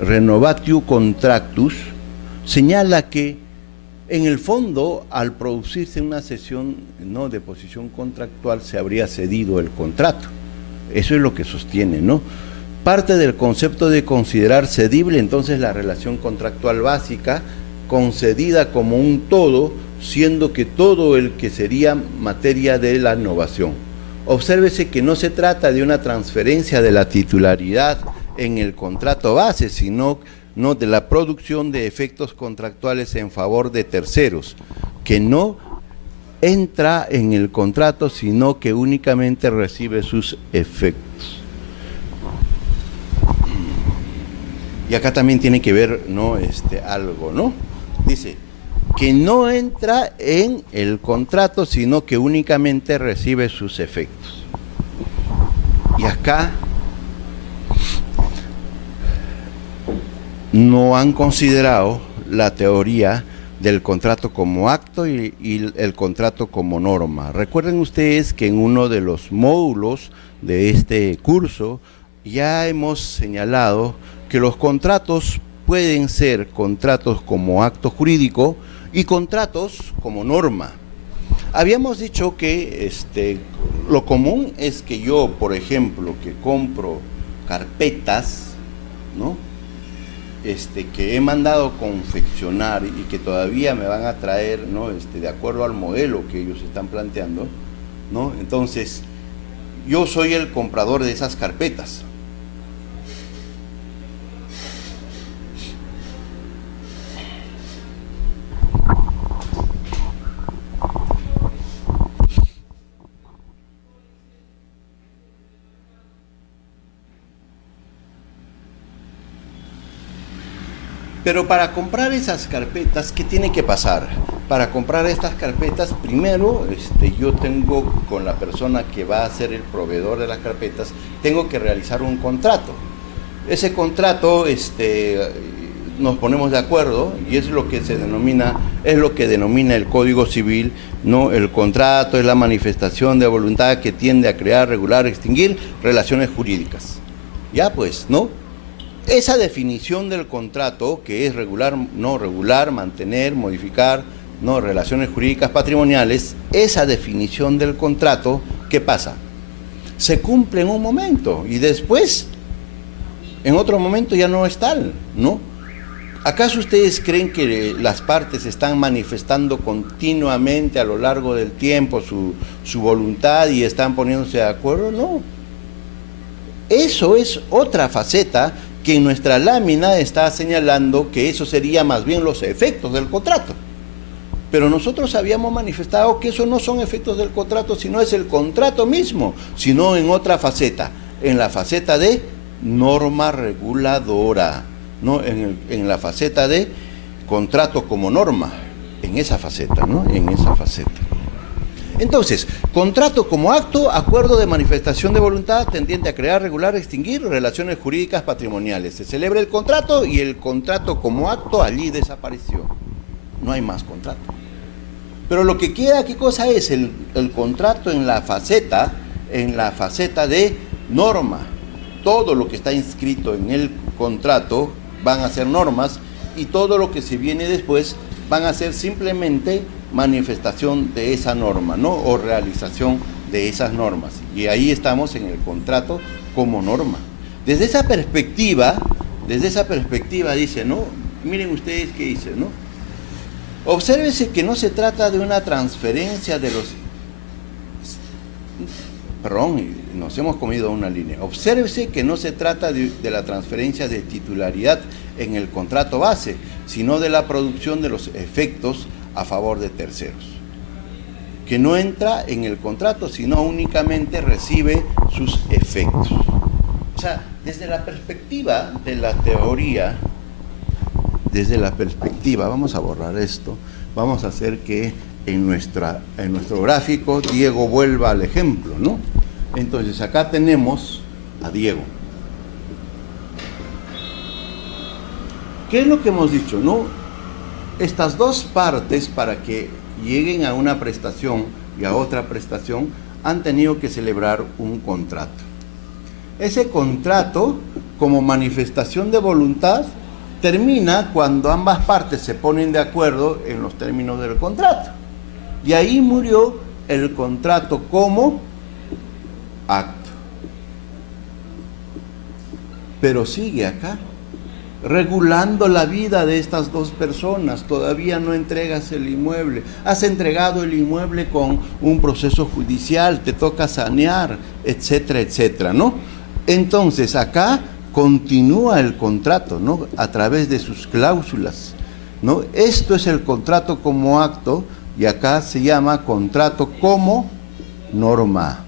renovatio contractus señala que en el fondo, al producirse una cesión, ¿no?, de posición contractual, se habría cedido el contrato. Eso es lo que sostiene, ¿no? Parte del concepto de considerar cedible entonces la relación contractual básica, concedida como un todo, siendo que todo el que sería materia de la novación. Obsérvese que no se trata de una transferencia de la titularidad en el contrato base, sino de la producción de efectos contractuales en favor de terceros, que no entra en el contrato, sino que únicamente recibe sus efectos. Y acá también tiene que ver, ¿no?, algo, ¿no? Dice que no entra en el contrato, sino que únicamente recibe sus efectos. Y acá no han considerado la teoría del contrato como acto y el contrato como norma. Recuerden ustedes que en uno de los módulos de este curso ya hemos señalado que los contratos pueden ser contratos como acto jurídico y contratos como norma. Habíamos dicho que lo común es que yo, por ejemplo, que compro carpetas, ¿no?, que he mandado confeccionar y que todavía me van a traer, ¿no?, de acuerdo al modelo que ellos están planteando, ¿no? Entonces, yo soy el comprador de esas carpetas. Pero para comprar esas carpetas, ¿qué tiene que pasar? Para comprar estas carpetas, primero yo tengo con la persona que va a ser el proveedor de las carpetas, tengo que realizar un contrato. Ese contrato nos ponemos de acuerdo y es lo que denomina el Código Civil, ¿no? El contrato es la manifestación de voluntad que tiende a crear, regular, extinguir relaciones jurídicas. Ya pues, ¿no? Esa definición del contrato, que es regular, no regular, mantener, modificar, no relaciones jurídicas patrimoniales, esa definición del contrato, ¿qué pasa? Se cumple en un momento y después, en otro momento ya no es tal, ¿no? ¿Acaso ustedes creen que las partes están manifestando continuamente a lo largo del tiempo su voluntad y están poniéndose de acuerdo? No. Eso es otra faceta que en nuestra lámina está señalando que eso sería más bien los efectos del contrato. Pero nosotros habíamos manifestado que eso no son efectos del contrato, sino es el contrato mismo, sino en otra faceta, en la faceta de norma reguladora, ¿no? En la faceta de contrato como norma, en esa faceta, ¿no? En esa faceta. Entonces, contrato como acto, acuerdo de manifestación de voluntad tendiente a crear, regular, extinguir relaciones jurídicas patrimoniales. Se celebra el contrato y el contrato como acto allí desapareció. No hay más contrato. Pero lo que queda, ¿qué cosa es? El contrato en la faceta de norma. Todo lo que está inscrito en el contrato van a ser normas y todo lo que se viene después van a ser simplemente manifestación de esa norma, ¿no? O realización de esas normas. Y ahí estamos en el contrato como norma. Desde esa perspectiva dice, ¿no? Miren ustedes qué dice, ¿no? Obsérvese que no se trata de una transferencia de los... Perdón, nos hemos comido una línea. Obsérvese que no se trata de la transferencia de titularidad en el contrato base, sino de la producción de los efectos a favor de terceros, que no entra en el contrato, sino únicamente recibe sus efectos. O sea, desde la perspectiva de la teoría, vamos a borrar esto, vamos a hacer que en nuestro gráfico Diego vuelva al ejemplo, ¿no? Entonces acá tenemos a Diego. ¿Qué es lo que hemos dicho, no? Estas dos partes, para que lleguen a una prestación y a otra prestación, han tenido que celebrar un contrato. Ese contrato, como manifestación de voluntad, termina cuando ambas partes se ponen de acuerdo en los términos del contrato. Y ahí murió el contrato como acto. Pero sigue acá, regulando la vida de estas dos personas. Todavía no entregas el inmueble. Has entregado el inmueble con un proceso judicial, te toca sanear, etcétera, etcétera, ¿no? Entonces acá continúa el contrato, ¿no? A través de sus cláusulas, ¿no? Esto es el contrato como acto y acá se llama contrato como norma.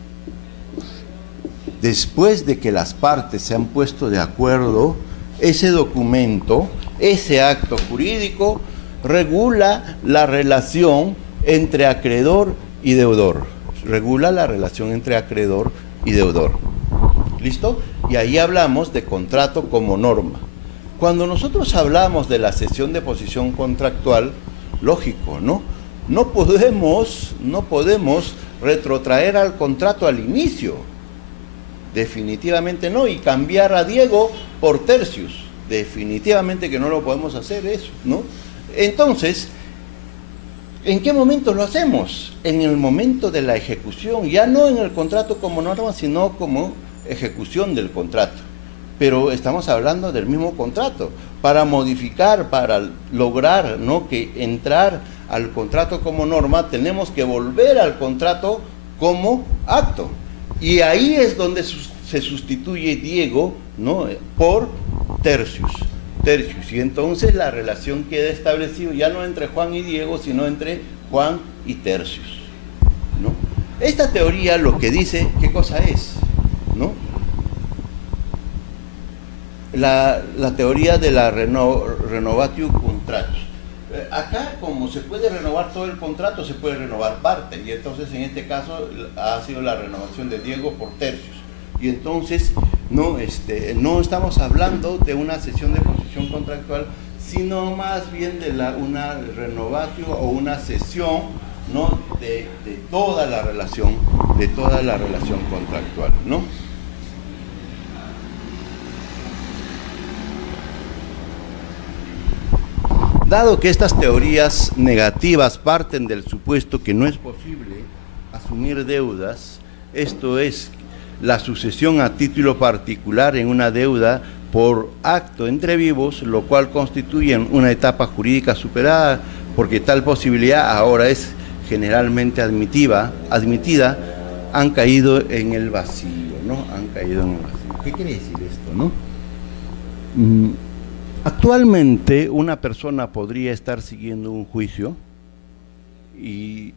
Después de que las partes se han puesto de acuerdo, ese documento, ese acto jurídico, regula la relación entre acreedor y deudor. Regula la relación entre acreedor y deudor. ¿Listo? Y ahí hablamos de contrato como norma. Cuando nosotros hablamos de la cesión de posición contractual, lógico, ¿no? No podemos retrotraer al contrato al inicio. Definitivamente no. Y cambiar a Diego por Tercius. Definitivamente que no lo podemos hacer eso, ¿no? Entonces, ¿en qué momento lo hacemos? En el momento de la ejecución. Ya no en el contrato como norma, sino como ejecución del contrato. Pero estamos hablando del mismo contrato. Para modificar, para lograr, ¿no?, que entrar al contrato como norma, tenemos que volver al contrato como acto. Y ahí es donde se sustituye Diego, ¿no?, por Tercius. Y entonces la relación queda establecida ya no entre Juan y Diego, sino entre Juan y Tercius, ¿no? Esta teoría lo que dice, ¿qué cosa es?, ¿no? la teoría de la renovatio contractus. Acá, como se puede renovar todo el contrato, se puede renovar parte, y entonces en este caso ha sido la renovación de Diego por tercios. Y entonces no estamos hablando de una cesión de posesión contractual, sino más bien de una renovatio o una cesión, ¿no?, de toda la relación contractual, ¿no? Dado que estas teorías negativas parten del supuesto que no es posible asumir deudas, esto es, la sucesión a título particular en una deuda por acto entre vivos, lo cual constituye una etapa jurídica superada, porque tal posibilidad ahora es generalmente admitida, han caído en el vacío, ¿no? Han caído en el vacío. ¿Qué quiere decir esto, no? Actualmente una persona podría estar siguiendo un juicio y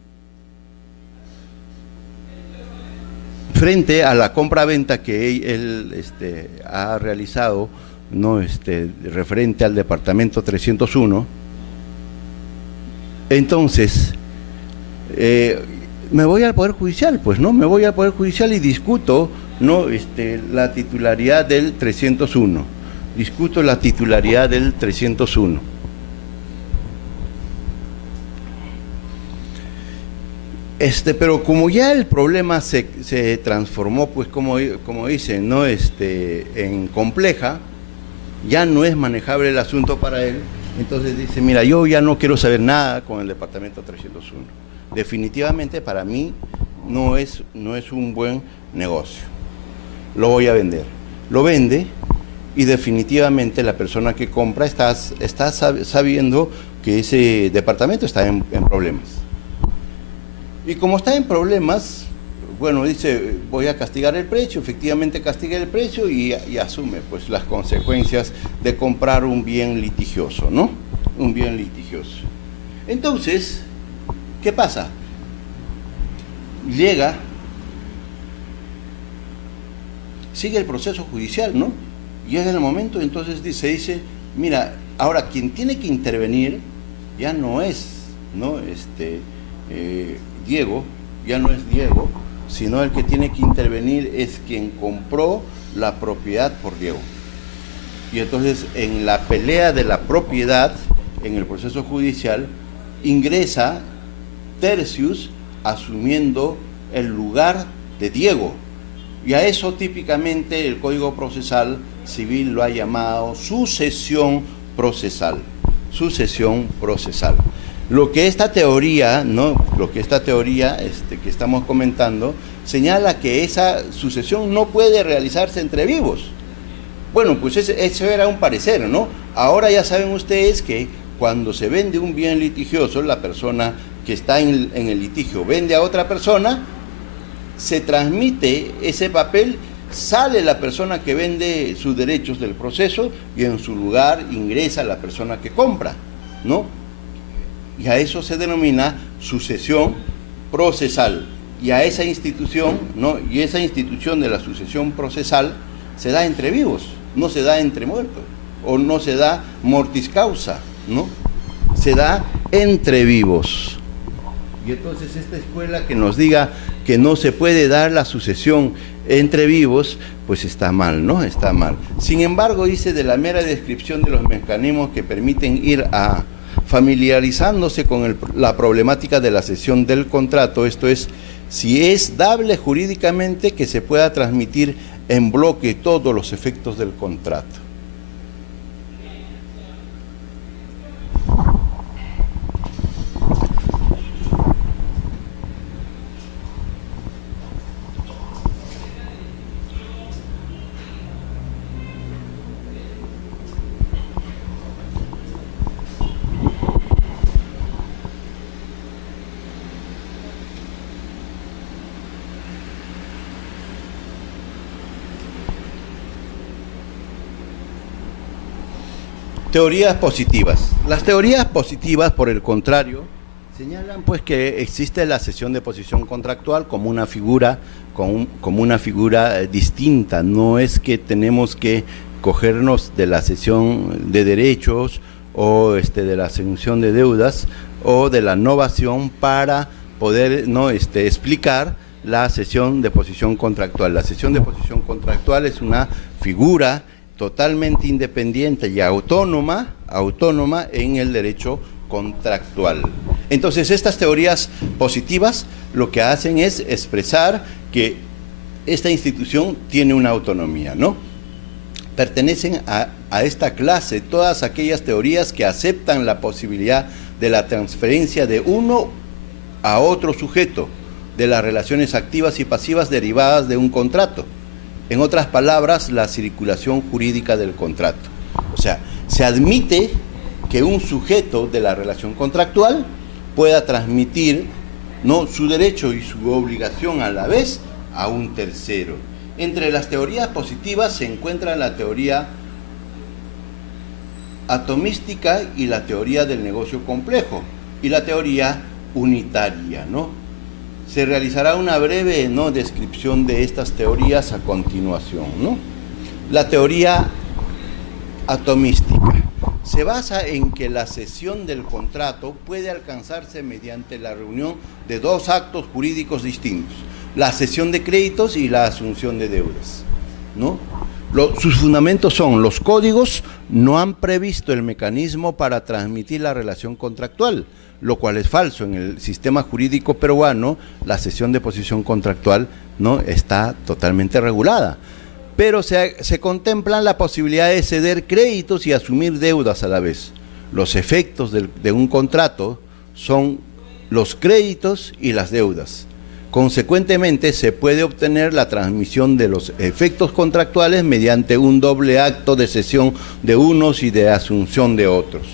frente a la compra-venta que él ha realizado, ¿no?, referente al departamento 301, entonces me voy al Poder Judicial, pues, ¿no? Me voy al Poder Judicial y discuto, ¿no?, la titularidad del 301. Discuto la titularidad del 301. Pero como ya el problema se transformó, pues como dicen, ¿no?, en compleja, ya no es manejable el asunto para él, entonces dice, mira, yo ya no quiero saber nada con el departamento 301. Definitivamente para mí no es un buen negocio. Lo voy a vender. Lo vende. Y definitivamente la persona que compra está sabiendo que ese departamento está en problemas. Y como está en problemas, bueno, dice, voy a castigar el precio, efectivamente castiga el precio y asume, pues, las consecuencias de comprar un bien litigioso, ¿no? Un bien litigioso. Entonces, ¿qué pasa? Sigue el proceso judicial, ¿no? Llega el momento, entonces se dice, mira, ahora quien tiene que intervenir ya no es, ¿no?, Diego, ya no es Diego, sino el que tiene que intervenir es quien compró la propiedad por Diego. Y entonces en la pelea de la propiedad, en el proceso judicial, ingresa Tercius asumiendo el lugar de Diego. Y a eso típicamente el Código Procesal Civil lo ha llamado sucesión procesal. Sucesión procesal. Lo que esta teoría, ¿no?, que estamos comentando, señala que esa sucesión no puede realizarse entre vivos. Bueno, pues eso era un parecer, ¿no? Ahora ya saben ustedes que cuando se vende un bien litigioso, la persona que está en el litigio vende a otra persona, se transmite ese papel, sale la persona que vende sus derechos del proceso y en su lugar ingresa la persona que compra, ¿no? Y a eso se denomina sucesión procesal. Y a esa institución, ¿no?, y esa institución de la sucesión procesal se da entre vivos, no se da entre muertos, o no se da mortis causa, ¿no? Se da entre vivos. Y entonces esta escuela que nos diga que no se puede dar la sucesión entre vivos, pues está mal, ¿no? Está mal. Sin embargo, dice, de la mera descripción de los mecanismos que permiten ir a familiarizándose con la problemática de la cesión del contrato, esto es, si es dable jurídicamente que se pueda transmitir en bloque todos los efectos del contrato. Teorías positivas. Las teorías positivas, por el contrario, señalan pues que existe la cesión de posición contractual como una figura, como una figura distinta. No es que tenemos que cogernos de la cesión de derechos o de la asunción de deudas o de la novación para poder explicar la cesión de posición contractual. La cesión de posición contractual es una figura totalmente independiente y autónoma en el derecho contractual. Entonces, estas teorías positivas lo que hacen es expresar que esta institución tiene una autonomía, ¿no? Pertenecen a esta clase todas aquellas teorías que aceptan la posibilidad de la transferencia de uno a otro sujeto de las relaciones activas y pasivas derivadas de un contrato. En otras palabras, la circulación jurídica del contrato. O sea, se admite que un sujeto de la relación contractual pueda transmitir, ¿no?, su derecho y su obligación a la vez a un tercero. Entre las teorías positivas se encuentra la teoría atomística y la teoría del negocio complejo y la teoría unitaria, ¿no? Se realizará una breve, ¿no?, descripción de estas teorías a continuación, ¿no? La teoría atomística se basa en que la cesión del contrato puede alcanzarse mediante la reunión de dos actos jurídicos distintos, la cesión de créditos y la asunción de deudas, ¿no? Sus fundamentos son: los códigos no han previsto el mecanismo para transmitir la relación contractual, lo cual es falso. En el sistema jurídico peruano, la cesión de posición contractual no está totalmente regulada, pero se contempla la posibilidad de ceder créditos y asumir deudas a la vez. Los efectos de un contrato son los créditos y las deudas. Consecuentemente, se puede obtener la transmisión de los efectos contractuales mediante un doble acto de cesión de unos y de asunción de otros.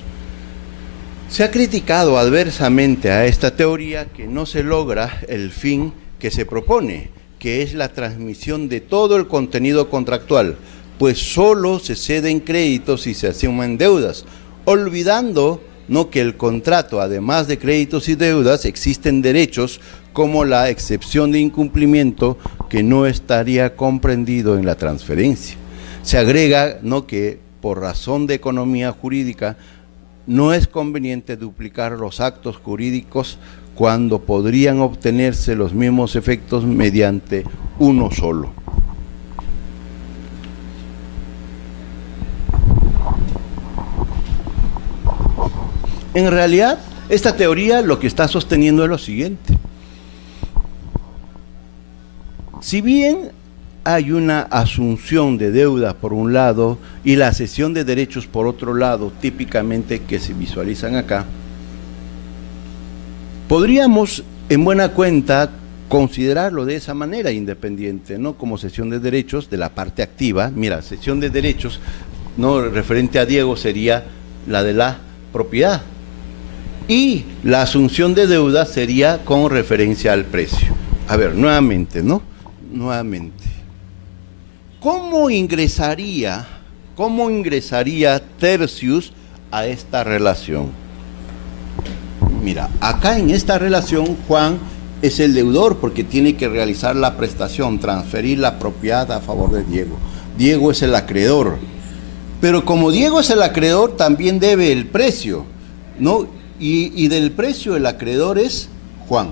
Se ha criticado adversamente a esta teoría que no se logra el fin que se propone, que es la transmisión de todo el contenido contractual, pues solo se ceden créditos y se asumen deudas, olvidando, ¿no?, que el contrato, además de créditos y deudas, existen derechos como la excepción de incumplimiento que no estaría comprendido en la transferencia. Se agrega, ¿no?, que por razón de economía jurídica no es conveniente duplicar los actos jurídicos cuando podrían obtenerse los mismos efectos mediante uno solo. En realidad, esta teoría lo que está sosteniendo es lo siguiente. Si bien hay una asunción de deuda por un lado y la cesión de derechos por otro lado, típicamente que se visualizan acá, podríamos en buena cuenta considerarlo de esa manera independiente, ¿no?, como cesión de derechos de la parte activa. Mira, cesión de derechos, ¿no?, referente a Diego sería la de la propiedad, y la asunción de deuda sería con referencia al precio. A ver, nuevamente, ¿no? Nuevamente. ¿Cómo ingresaría Tertius a esta relación? Mira, acá en esta relación Juan es el deudor porque tiene que realizar la prestación, transferir la propiedad a favor de Diego. Diego es el acreedor. Pero como Diego es el acreedor, también debe el precio, ¿no? Y del precio el acreedor es Juan.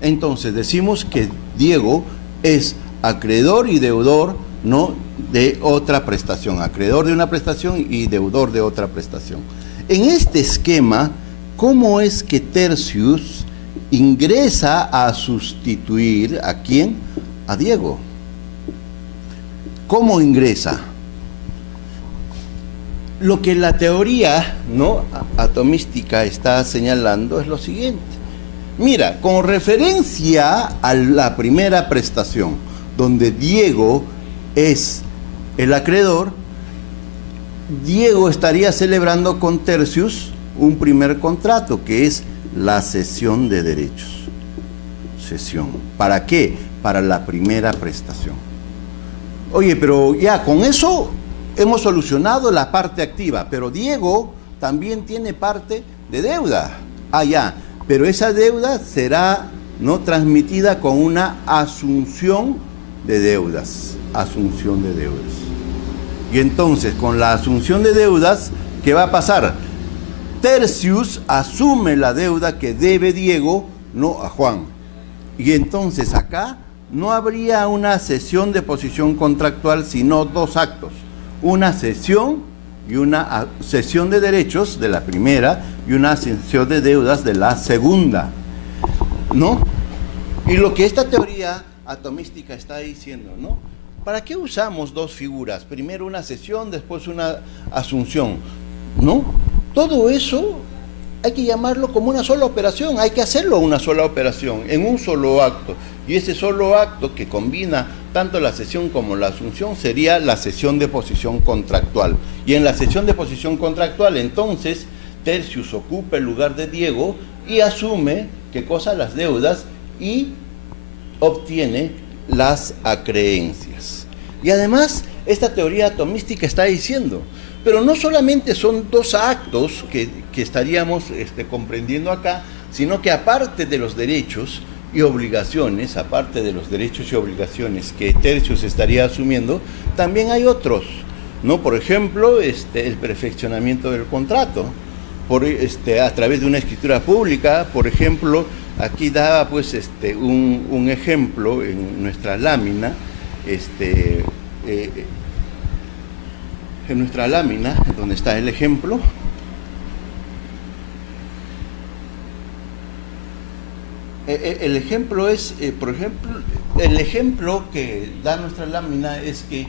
Entonces decimos que Diego es acreedor y deudor, ¿no?, de otra prestación, acreedor de una prestación y deudor de otra prestación. En este esquema, ¿cómo es que Tertius ingresa a sustituir a quién? A Diego. ¿Cómo ingresa? Lo que la teoría, ¿no?, atomística está señalando es lo siguiente. Mira, con referencia a la primera prestación, donde Diego es el acreedor, Diego estaría celebrando con Tertius un primer contrato, que es la cesión de derechos. Cesión. ¿Para qué? Para la primera prestación. Oye, pero ya con eso hemos solucionado la parte activa, pero Diego también tiene parte de deuda. Ah, ya, pero esa deuda será, ¿no?, transmitida con una asunción de deudas. Asunción de deudas. Y entonces, con la asunción de deudas, ¿qué va a pasar? Tercius asume la deuda que debe Diego, no a Juan. Y entonces acá no habría una cesión de posición contractual, sino dos actos. Una cesión y una cesión de derechos de la primera y una cesión de deudas de la segunda, ¿no? Y lo que esta teoría atomística está diciendo, ¿no? ¿Para qué usamos dos figuras? Primero una cesión, después una asunción, ¿no? Todo eso hay que llamarlo como una sola operación, hay que hacerlo una sola operación, en un solo acto. Y ese solo acto que combina tanto la cesión como la asunción sería la cesión de posición contractual. Y en la cesión de posición contractual, entonces, Tercius ocupa el lugar de Diego y asume, ¿qué cosa? Las deudas y obtiene las acreencias. Y además, esta teoría atomística está diciendo, pero no solamente son dos actos que estaríamos comprendiendo acá, sino que aparte de los derechos y obligaciones, que Tercius estaría asumiendo, también hay otros, ¿no? Por ejemplo, el perfeccionamiento del contrato, a través de una escritura pública. Por ejemplo, aquí daba pues un ejemplo en nuestra lámina, donde está el ejemplo. El ejemplo es, por ejemplo, el ejemplo que da nuestra lámina es que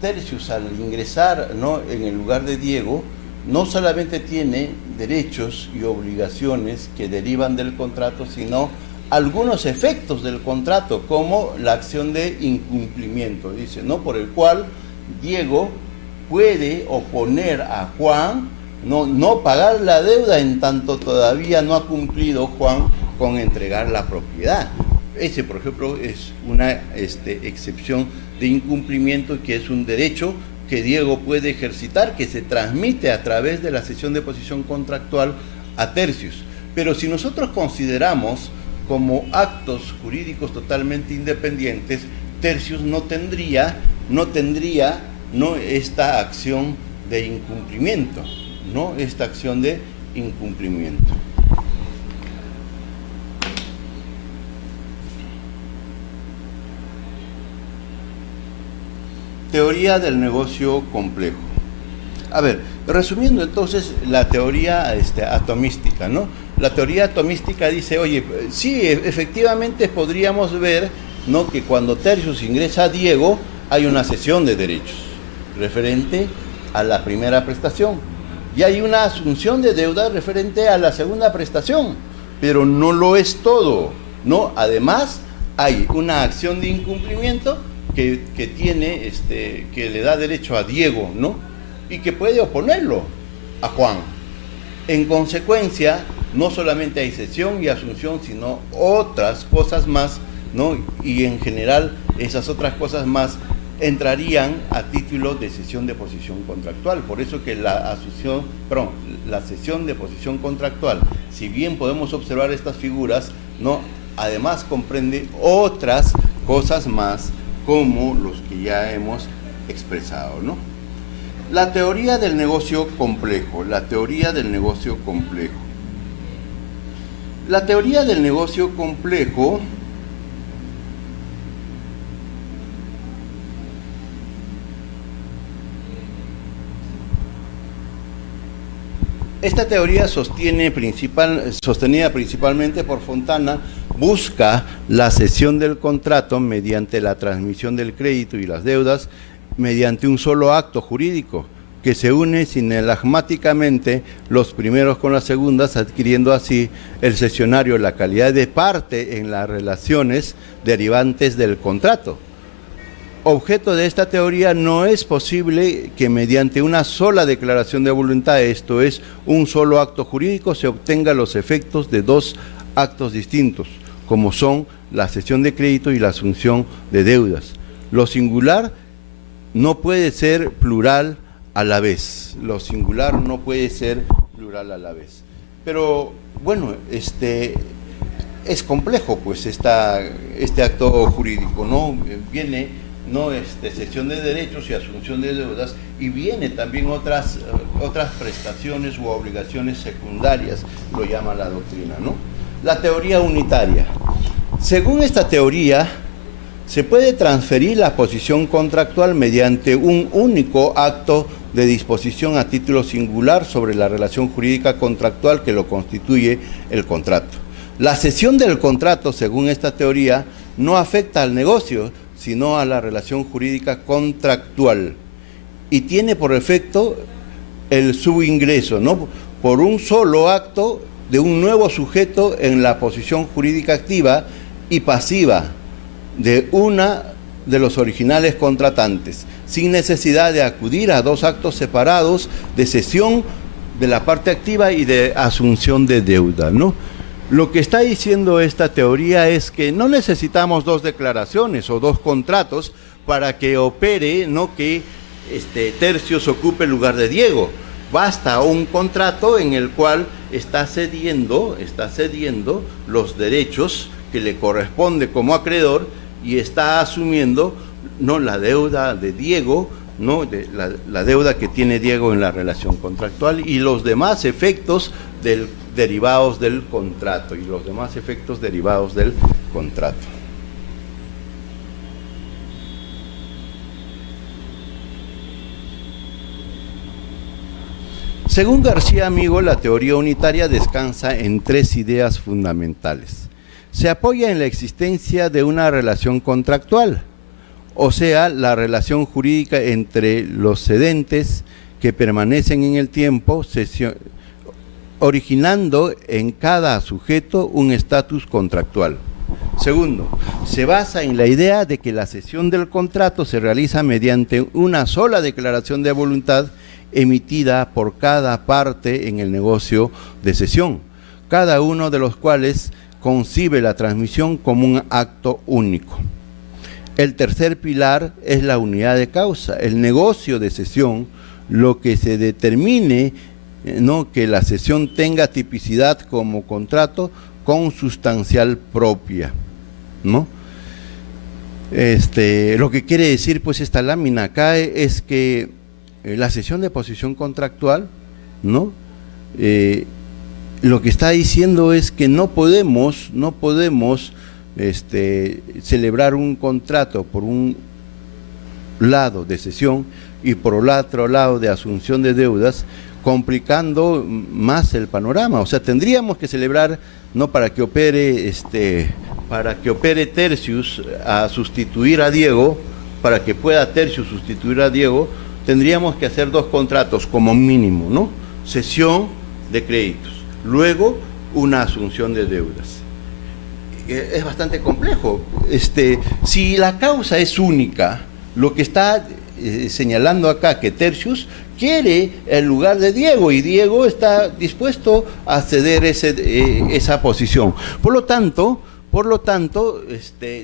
Tercius, al ingresar, ¿no?, en el lugar de Diego, no solamente tiene derechos y obligaciones que derivan del contrato, sino algunos efectos del contrato, como la acción de incumplimiento, dice, ¿no?, por el cual Diego puede oponer a Juan, no pagar la deuda en tanto todavía no ha cumplido Juan con entregar la propiedad. Ese, por ejemplo, es una excepción de incumplimiento, que es un derecho que Diego puede ejercitar, que se transmite a través de la cesión de posición contractual a Tercius. Pero si nosotros consideramos como actos jurídicos totalmente independientes, Tercius no tendría esta acción de incumplimiento, Teoría del negocio complejo. A ver, resumiendo entonces la teoría atomística, ¿no? La teoría atomística dice, oye, sí, efectivamente podríamos ver, ¿no?, que cuando Tercius ingresa a Diego hay una cesión de derechos referente a la primera prestación y hay una asunción de deuda referente a la segunda prestación, pero no lo es todo, ¿no? Además hay una acción de incumplimiento que tiene, que le da derecho a Diego, ¿no?, y que puede oponerlo a Juan. En consecuencia, no solamente hay cesión y asunción, sino otras cosas más, ¿no? Y en general, esas otras cosas más entrarían a título de cesión de posición contractual. Por eso que la cesión de posición contractual, si bien podemos observar estas figuras, ¿no?, además comprende otras cosas más, como los que ya hemos expresado, ¿no? La teoría del negocio complejo. La teoría del negocio complejo. Esta teoría sostenida principalmente por Fontana, busca la cesión del contrato mediante la transmisión del crédito y las deudas mediante un solo acto jurídico que se une sinelagmáticamente los primeros con las segundas, adquiriendo así el cesionario la calidad de parte en las relaciones derivantes del contrato. Objeto de esta teoría, no es posible que mediante una sola declaración de voluntad, esto es, un solo acto jurídico, se obtengan los efectos de dos actos distintos, como son la cesión de crédito y la asunción de deudas. Lo singular no puede ser plural a la vez. Pero bueno, es complejo pues este acto jurídico, ¿no? Viene no cesión de derechos y asunción de deudas, y viene también otras prestaciones u obligaciones secundarias, lo llama la doctrina, ¿no? La teoría unitaria. Según esta teoría, se puede transferir la posición contractual mediante un único acto de disposición a título singular sobre la relación jurídica contractual que lo constituye el contrato. La cesión del contrato, según esta teoría, no afecta al negocio, sino a la relación jurídica contractual, y tiene por efecto el subingreso, ¿no?, por un solo acto de un nuevo sujeto en la posición jurídica activa y pasiva de una de los originales contratantes, sin necesidad de acudir a dos actos separados de cesión de la parte activa y de asunción de deuda, ¿no? Lo que está diciendo esta teoría es que no necesitamos dos declaraciones o dos contratos para que opere, no que Tercios ocupe el lugar de Diego. Basta un contrato en el cual está cediendo los derechos que le corresponde como acreedor y está asumiendo, no, la deuda de Diego, no, la deuda que tiene Diego en la relación contractual y los demás efectos derivados del contrato Según García Amigo, la teoría unitaria descansa en tres ideas fundamentales. Se apoya en la existencia de una relación contractual, o sea, la relación jurídica entre los cedentes que permanecen en el tiempo, originando en cada sujeto un estatus contractual. Segundo, se basa en la idea de que la cesión del contrato se realiza mediante una sola declaración de voluntad emitida por cada parte en el negocio de cesión, cada uno de los cuales concibe la transmisión como un acto único. El tercer pilar es la unidad de causa. El negocio de cesión, lo que se determine, ¿no?, que la cesión tenga tipicidad como contrato consustancial propia, ¿no? Lo que quiere decir pues esta lámina acá es que la cesión de posición contractual, ¿no?, lo que está diciendo es que no podemos celebrar un contrato por un lado de cesión y por el otro lado de asunción de deudas, complicando más el panorama. O sea, tendríamos que celebrar, no para que opere Tercius a sustituir a Diego, para que pueda Tercius sustituir a Diego, tendríamos que hacer dos contratos como mínimo, ¿no? Cesión de créditos, luego una asunción de deudas. Es bastante complejo. Si la causa es única, lo que está señalando acá que Tercius quiere el lugar de Diego y Diego está dispuesto a ceder esa posición. Por lo tanto,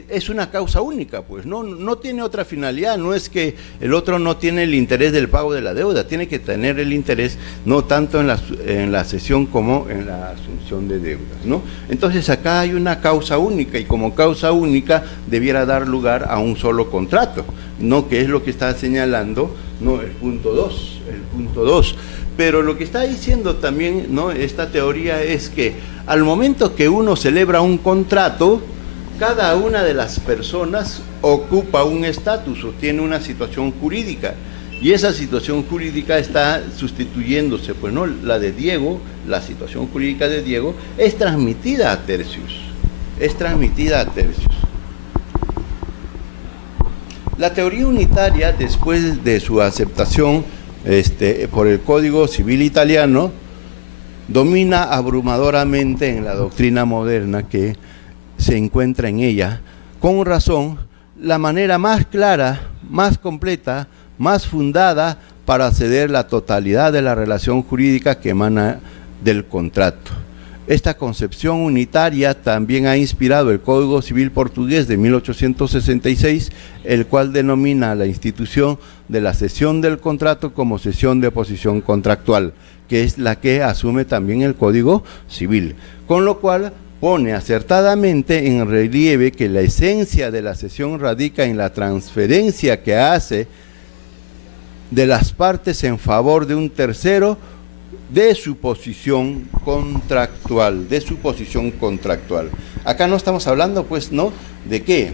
es una causa única, pues no tiene otra finalidad. No es que el otro no tiene el interés del pago de la deuda, tiene que tener el interés no tanto en la cesión como en la asunción de deudas, ¿no? Entonces acá hay una causa única y como causa única debiera dar lugar a un solo contrato, ¿no?, que es lo que está señalando, ¿no?, el punto 2. Pero lo que está diciendo también, ¿no?, esta teoría es que al momento que uno celebra un contrato, cada una de las personas ocupa un estatus o tiene una situación jurídica, y esa situación jurídica está sustituyéndose, pues no, la de Diego, la situación jurídica de Diego es transmitida a Tercius, La teoría unitaria, después de su aceptación por el Código Civil italiano, domina abrumadoramente en la doctrina moderna que se encuentra en ella, con razón, la manera más clara, más completa, más fundada para ceder la totalidad de la relación jurídica que emana del contrato. Esta concepción unitaria también ha inspirado el Código Civil portugués de 1866, el cual denomina a la institución de la cesión del contrato como cesión de posición contractual, que es la que asume también el Código Civil. Con lo cual, pone acertadamente en relieve que la esencia de la cesión radica en la transferencia que hace de las partes en favor de un tercero de su posición contractual, Acá no estamos hablando, pues, ¿no? ¿De qué?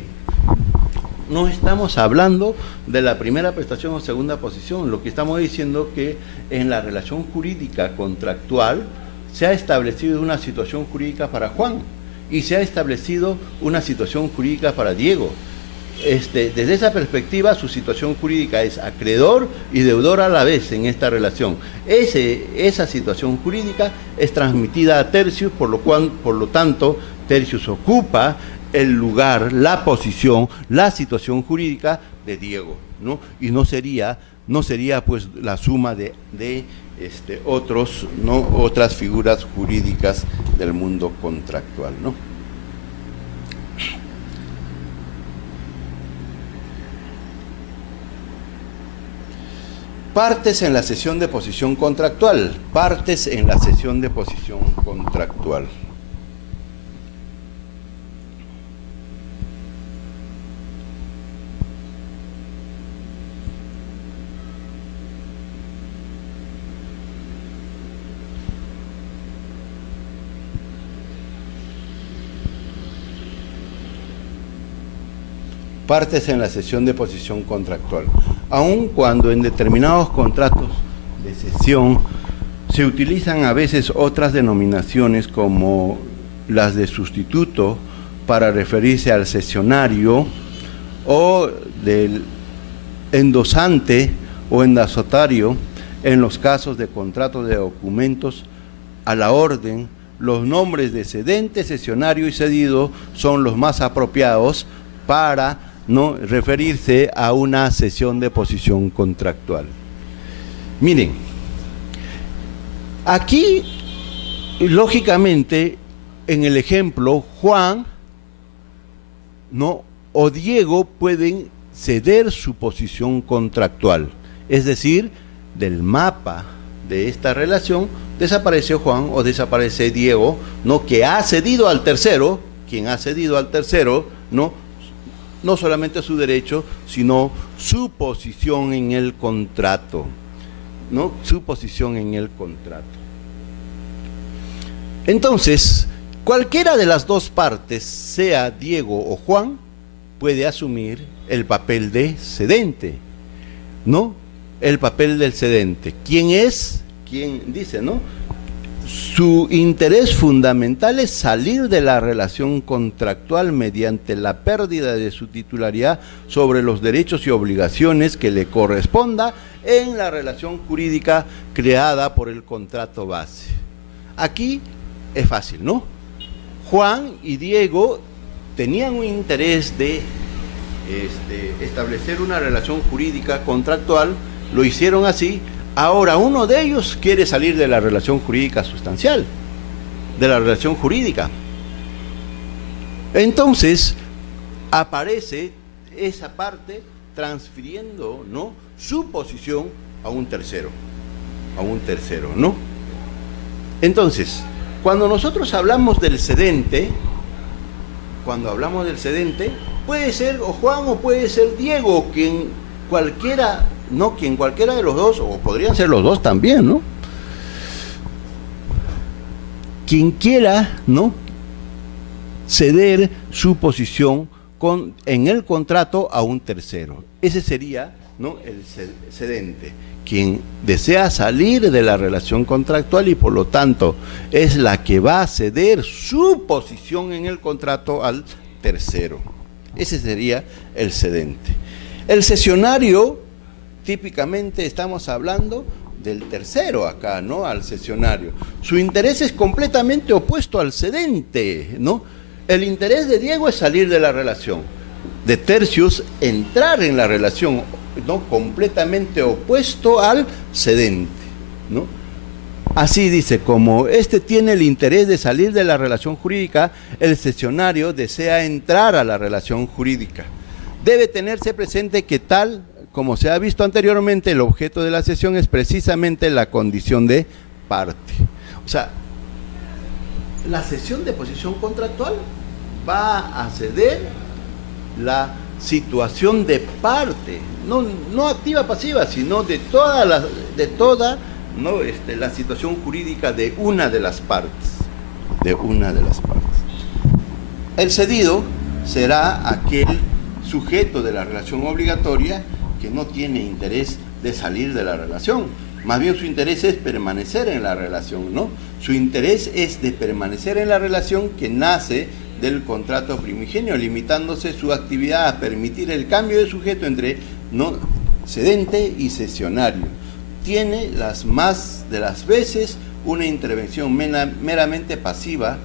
No estamos hablando de la primera prestación o segunda posición. Lo que estamos diciendo que en la relación jurídica contractual se ha establecido una situación jurídica para Juan y se ha establecido una situación jurídica para Diego. Desde esa perspectiva, su situación jurídica es acreedor y deudor a la vez en esta relación. Esa situación jurídica es transmitida a Tercius, por lo tanto, Tercius ocupa el lugar, la posición, la situación jurídica de Diego, ¿no? Y no sería pues la suma de otras figuras jurídicas del mundo contractual, ¿no? Partes en la cesión de posición contractual. Partes en la cesión de posición contractual. Aun cuando en determinados contratos de cesión se utilizan a veces otras denominaciones como las de sustituto para referirse al cesionario o del endosante o endosatario en los casos de contratos de documentos a la orden, los nombres de cedente, cesionario y cedido son los más apropiados para no referirse a una cesión de posición contractual. Miren, aquí, lógicamente, en el ejemplo, Juan o Diego pueden ceder su posición contractual, es decir, del mapa de esta relación desaparece Juan o desaparece Diego, que ha cedido al tercero, no solamente su derecho, sino su posición en el contrato, Entonces, cualquiera de las dos partes, sea Diego o Juan, puede asumir el papel de cedente, El papel del cedente. ¿Quién es? ¿Quién dice, Su interés fundamental es salir de la relación contractual mediante la pérdida de su titularidad sobre los derechos y obligaciones que le corresponda en la relación jurídica creada por el contrato base. Aquí es fácil, Juan y Diego tenían un interés de establecer una relación jurídica contractual, lo hicieron así. Ahora uno de ellos quiere salir de la relación jurídica sustancial, de la relación jurídica. Entonces aparece esa parte transfiriendo, su posición a un tercero, Entonces, cuando nosotros hablamos del cedente, puede ser o Juan o puede ser Diego, quien cualquiera de los dos, o podrían ser los dos también, Quien quiera, ceder su posición en el contrato a un tercero. Ese sería, el cedente, quien desea salir de la relación contractual y por lo tanto es la que va a ceder su posición en el contrato al tercero. Ese sería el cedente. El cesionario, típicamente estamos hablando del tercero acá, al cesionario. Su interés es completamente opuesto al cedente, El interés de Diego es salir de la relación, de Tercius entrar en la relación, completamente opuesto al cedente, Así dice, como tiene el interés de salir de la relación jurídica, el cesionario desea entrar a la relación jurídica. Debe tenerse presente que tal como se ha visto anteriormente, el objeto de la cesión es precisamente la condición de parte. O sea, la cesión de posición contractual va a ceder la situación de parte, no activa pasiva, sino de toda la situación jurídica de una de las partes. El cedido será aquel sujeto de la relación obligatoria que no tiene interés de salir de la relación. Más bien su interés es permanecer en la relación, ¿no? Su interés es de permanecer en la relación que nace del contrato primigenio, limitándose su actividad a permitir el cambio de sujeto entre cedente y cesionario. Tiene las más de las veces una intervención meramente pasiva,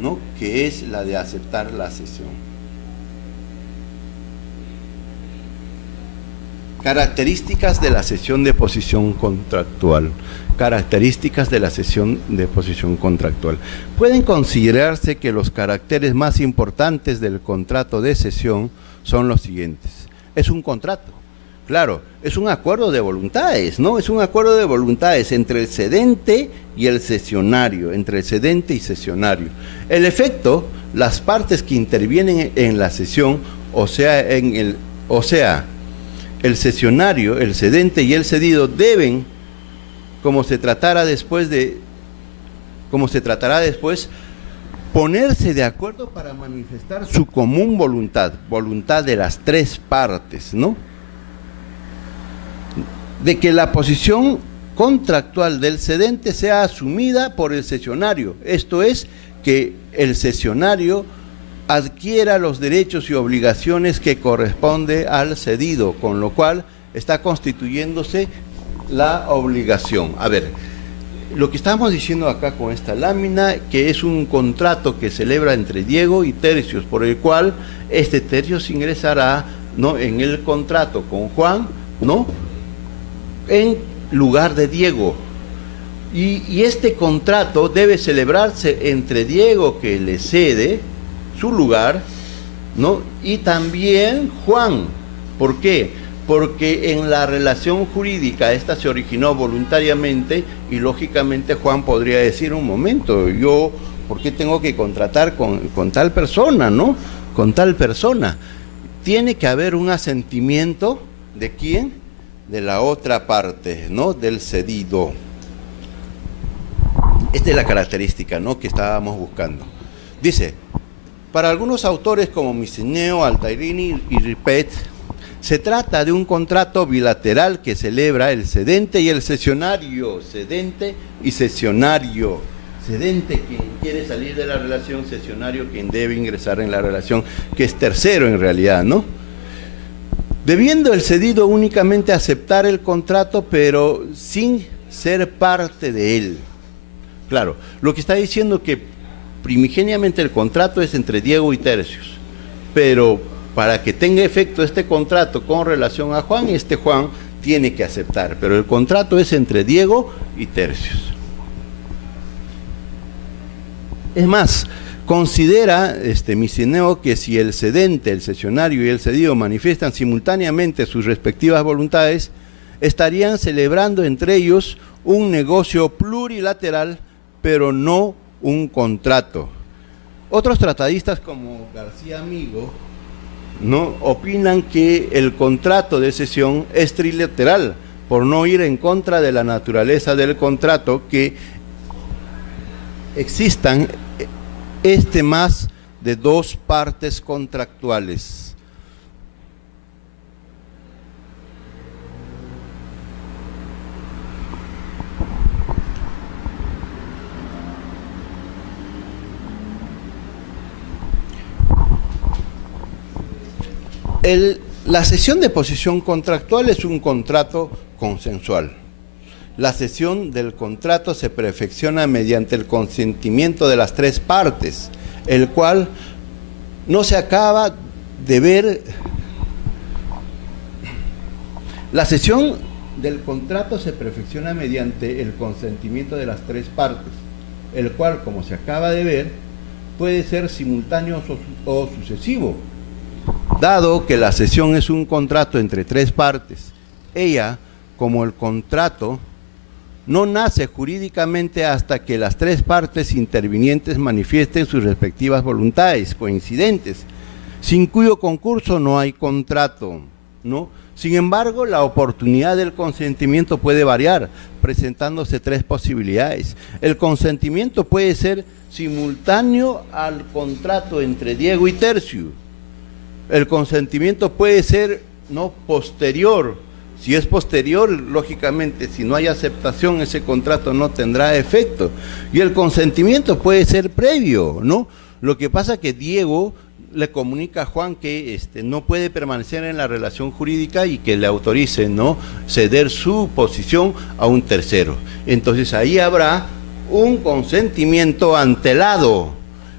¿no? Que es la de aceptar la cesión. Características de la cesión de posición contractual. Características de la cesión de posición contractual. Pueden considerarse que los caracteres más importantes del contrato de cesión son los siguientes. Es un contrato, claro, es un acuerdo de voluntades, ¿no? Es un acuerdo de voluntades entre el cedente y el cesionario, entre el cedente y cesionario. El efecto, las partes que intervienen en la cesión, el cesionario, el cedente y el cedido deben, como se tratará después, ponerse de acuerdo para manifestar su común voluntad de las tres partes, ¿no? De que la posición contractual del cedente sea asumida por el cesionario, esto es, que el cesionario adquiera los derechos y obligaciones que corresponde al cedido, con lo cual está constituyéndose la obligación. A ver, lo que estamos diciendo acá con esta lámina, que es un contrato que celebra entre Diego y Tercios, por el cual este Tercios ingresará, ¿no?, en el contrato con Juan, ¿no?, en lugar de Diego. Y este contrato debe celebrarse entre Diego, que le cede su lugar, ¿no?, y también Juan. ¿Por qué? Porque en la relación jurídica esta se originó voluntariamente y lógicamente Juan podría decir, un momento, yo, ¿por qué tengo que contratar con tal persona, ¿no?, con tal persona? Tiene que haber un asentimiento, ¿de quién? De la otra parte, ¿no?, del cedido. Esta es la característica, ¿no?, que estábamos buscando. Dice, para algunos autores como Miceneo, Altarini y Ripet, se trata de un contrato bilateral que celebra el cedente y el cesionario, cedente y cesionario. Cedente quien quiere salir de la relación, cesionario quien debe ingresar en la relación, que es tercero en realidad, ¿no? Debiendo el cedido únicamente aceptar el contrato, pero sin ser parte de él. Claro, lo que está diciendo que primigeniamente el contrato es entre Diego y Tercios, pero para que tenga efecto este contrato con relación a Juan, Juan tiene que aceptar, pero el contrato es entre Diego y Tercios. Es más, considera Miceneo que si el cedente, el cesionario y el cedido manifiestan simultáneamente sus respectivas voluntades, estarían celebrando entre ellos un negocio plurilateral, pero no un contrato. Otros tratadistas como García Amigo, ¿no?, opinan que el contrato de cesión es trilateral, por no ir en contra de la naturaleza del contrato, que existan más de dos partes contractuales. La cesión de posición contractual es un contrato consensual. La cesión del contrato se perfecciona mediante el consentimiento de las tres partes, el cual no se acaba de ver. La cesión del contrato se perfecciona mediante el consentimiento de las tres partes, el cual, como se acaba de ver, puede ser simultáneo o sucesivo. Dado que la cesión es un contrato entre tres partes, ella, como el contrato, no nace jurídicamente hasta que las tres partes intervinientes manifiesten sus respectivas voluntades coincidentes, sin cuyo concurso no hay contrato, ¿no? Sin embargo, la oportunidad del consentimiento puede variar, presentándose tres posibilidades. El consentimiento puede ser simultáneo al contrato entre Diego y Tercio. El consentimiento puede ser posterior. Si es posterior, lógicamente, si no hay aceptación, ese contrato no tendrá efecto. Y el consentimiento puede ser previo, ¿no? Lo que pasa es que Diego le comunica a Juan que no puede permanecer en la relación jurídica y que le autorice ceder su posición a un tercero. Entonces ahí habrá un consentimiento antelado,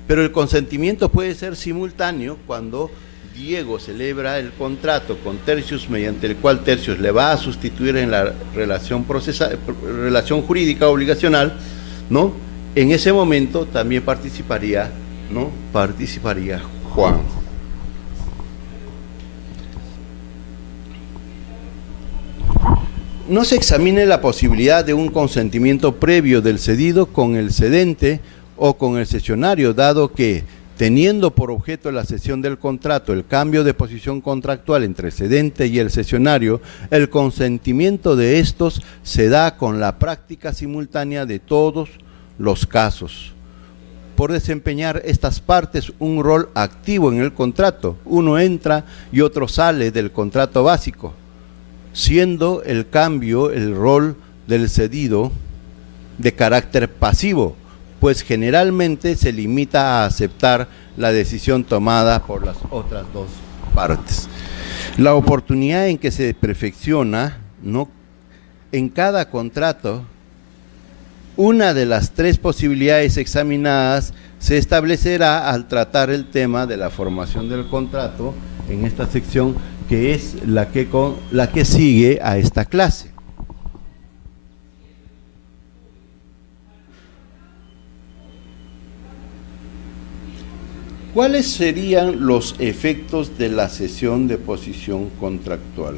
pero el consentimiento puede ser simultáneo cuando Diego celebra el contrato con Tercius, mediante el cual Tercius le va a sustituir en la relación jurídica obligacional, ¿no? En ese momento también participaría Juan. No se examine la posibilidad de un consentimiento previo del cedido con el cedente o con el cesionario, dado que, teniendo por objeto la cesión del contrato el cambio de posición contractual entre el cedente y el cesionario, el consentimiento de estos se da con la práctica simultánea de todos los casos. Por desempeñar estas partes un rol activo en el contrato, uno entra y otro sale del contrato básico, siendo el cambio el rol del cedido de carácter pasivo, pues generalmente se limita a aceptar la decisión tomada por las otras dos partes. La oportunidad en que se perfecciona, en cada contrato, una de las tres posibilidades examinadas se establecerá al tratar el tema de la formación del contrato en esta sección, que es la que sigue a esta clase. ¿Cuáles serían los efectos de la cesión de posición contractual?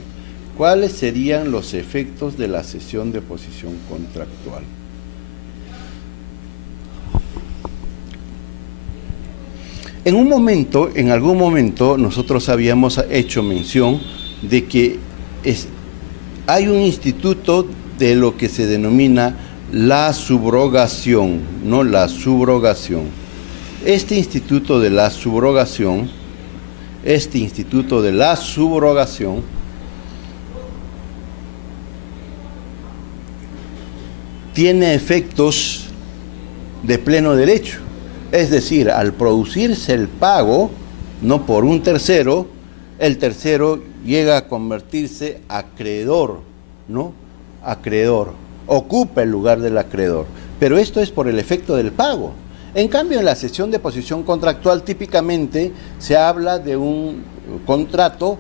¿Cuáles serían los efectos de la cesión de posición contractual? En algún momento, nosotros habíamos hecho mención de que hay un instituto de lo que se denomina la subrogación, la subrogación. Este instituto de la subrogación tiene efectos de pleno derecho. Es decir, al producirse el pago, por un tercero, el tercero llega a convertirse acreedor, acreedor, ocupa el lugar del acreedor. Pero esto es por el efecto del pago. En cambio, en la cesión de posición contractual típicamente se habla de un contrato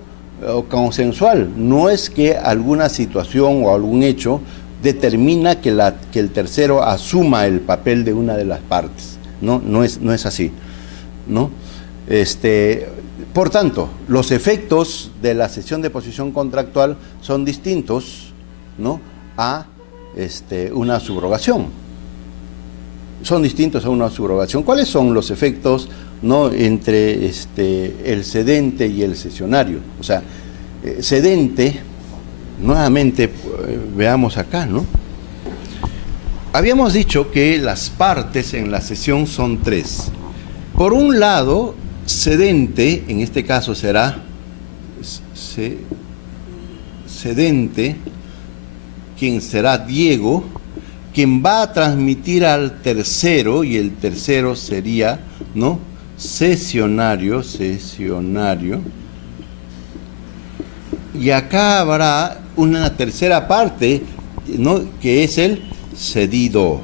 consensual. No es que alguna situación o algún hecho determina que el tercero asuma el papel de una de las partes. No es así, ¿no? Por tanto, los efectos de la cesión de posición contractual son distintos, a una subrogación. ¿Cuáles son los efectos, entre el cedente y el cesionario? O sea, cedente, nuevamente veamos acá, Habíamos dicho que las partes en la cesión son tres. Por un lado, cedente, en este caso será cedente, quien será Diego, quien va a transmitir al tercero, y el tercero sería, cesionario, y acá habrá una tercera parte, que es el cedido.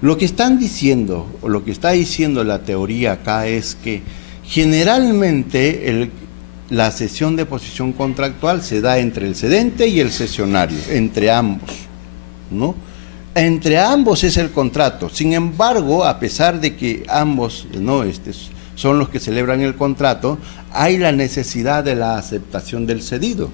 Lo que están diciendo, o lo que está diciendo la teoría acá, es que generalmente la cesión de posición contractual se da entre el cedente y el cesionario, entre ambos, Entre ambos es el contrato. Sin embargo, a pesar de que ambos son los que celebran el contrato, hay la necesidad de la aceptación del cedido,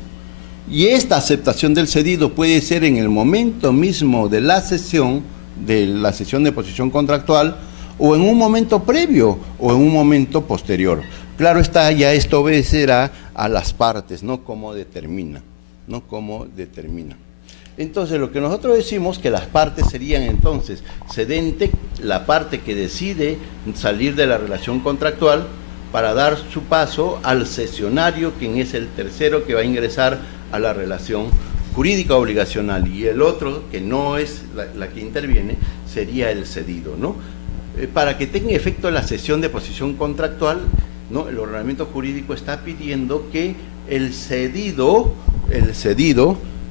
Y esta aceptación del cedido puede ser en el momento mismo de la sesión de posición contractual, o en un momento previo o en un momento posterior. Claro está, ya esto obedecerá a las partes, no cómo determina. Entonces, lo que nosotros decimos que las partes serían entonces cedente, la parte que decide salir de la relación contractual para dar su paso al cesionario, quien es el tercero que va a ingresar a la relación jurídica obligacional, y el otro, que no es la que interviene, sería el cedido, ¿no? Para que tenga efecto la cesión de posición contractual, ¿no? El ordenamiento jurídico está pidiendo que el cedido,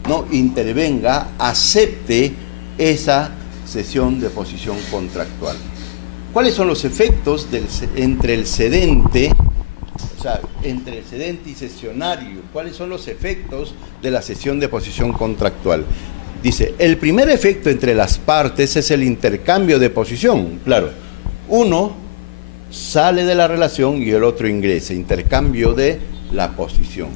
¿no?, intervenga, acepte esa cesión de posición contractual. ¿Cuáles son los efectos entre el cedente, entre el cedente y cesionario? ¿Cuáles son los efectos de la cesión de posición contractual? Dice, el primer efecto entre las partes es el intercambio de posición. Claro, uno sale de la relación y el otro ingresa, intercambio de la posición.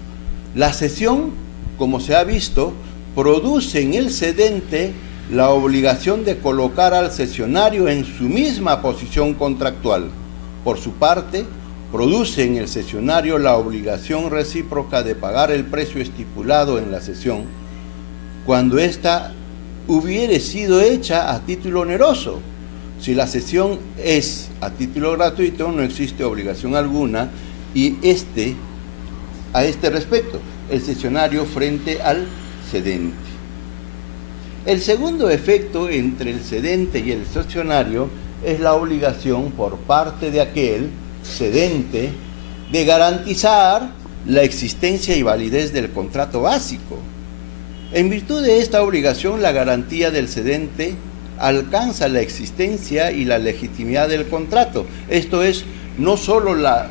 La cesión, como se ha visto, produce en el cedente la obligación de colocar al cesionario en su misma posición contractual. Por su parte, produce en el cesionario la obligación recíproca de pagar el precio estipulado en la cesión, cuando ésta hubiere sido hecha a título oneroso. Si la cesión es a título gratuito, no existe obligación alguna, y a este respecto, el cesionario frente al cedente. El segundo efecto entre el cedente y el cesionario es la obligación por parte de aquel cedente de garantizar la existencia y validez del contrato básico. En virtud de esta obligación, la garantía del cedente alcanza la existencia y la legitimidad del contrato. Esto es, no solo la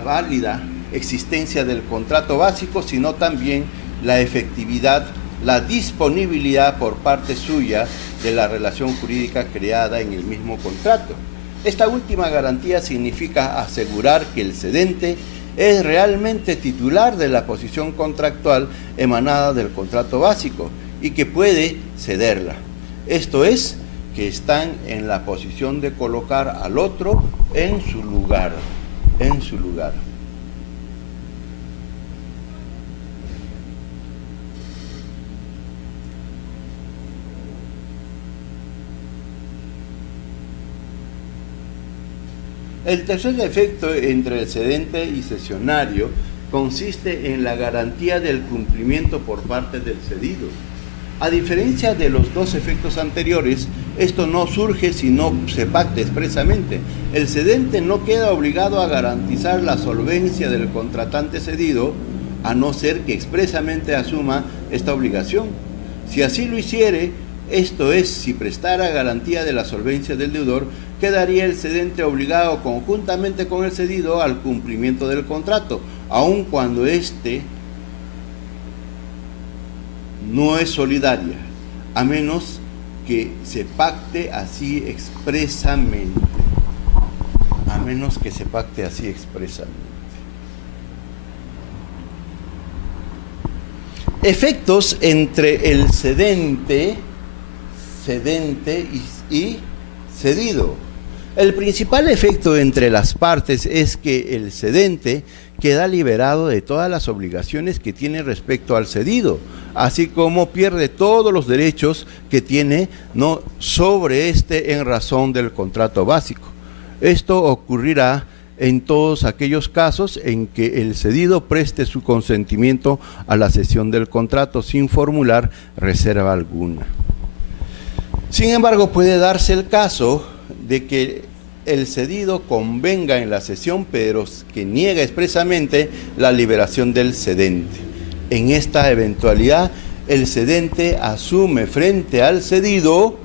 válida existencia del contrato básico, sino también la efectividad, la disponibilidad por parte suya de la relación jurídica creada en el mismo contrato. Esta última garantía significa asegurar que el cedente es realmente titular de la posición contractual emanada del contrato básico y que puede cederla. Esto es, que están en la posición de colocar al otro en su lugar. El tercer efecto entre el cedente y cesionario consiste en la garantía del cumplimiento por parte del cedido. A diferencia de los dos efectos anteriores, esto no surge si no se pacta expresamente. El cedente no queda obligado a garantizar la solvencia del contratante cedido, a no ser que expresamente asuma esta obligación. Si así lo hiciere, esto es, si prestara garantía de la solvencia del deudor, quedaría el cedente obligado conjuntamente con el cedido al cumplimiento del contrato, aun cuando éste no es solidaria, a menos que se pacte así expresamente. Efectos entre el cedente y cedido. El principal efecto entre las partes es que el cedente queda liberado de todas las obligaciones que tiene respecto al cedido, así como pierde todos los derechos que tiene sobre en razón del contrato básico. Esto ocurrirá en todos aquellos casos en que el cedido preste su consentimiento a la cesión del contrato sin formular reserva alguna. Sin embargo, puede darse el caso de que el cedido convenga en la cesión, pero que niega expresamente la liberación del cedente. En esta eventualidad, el cedente asume frente al cedido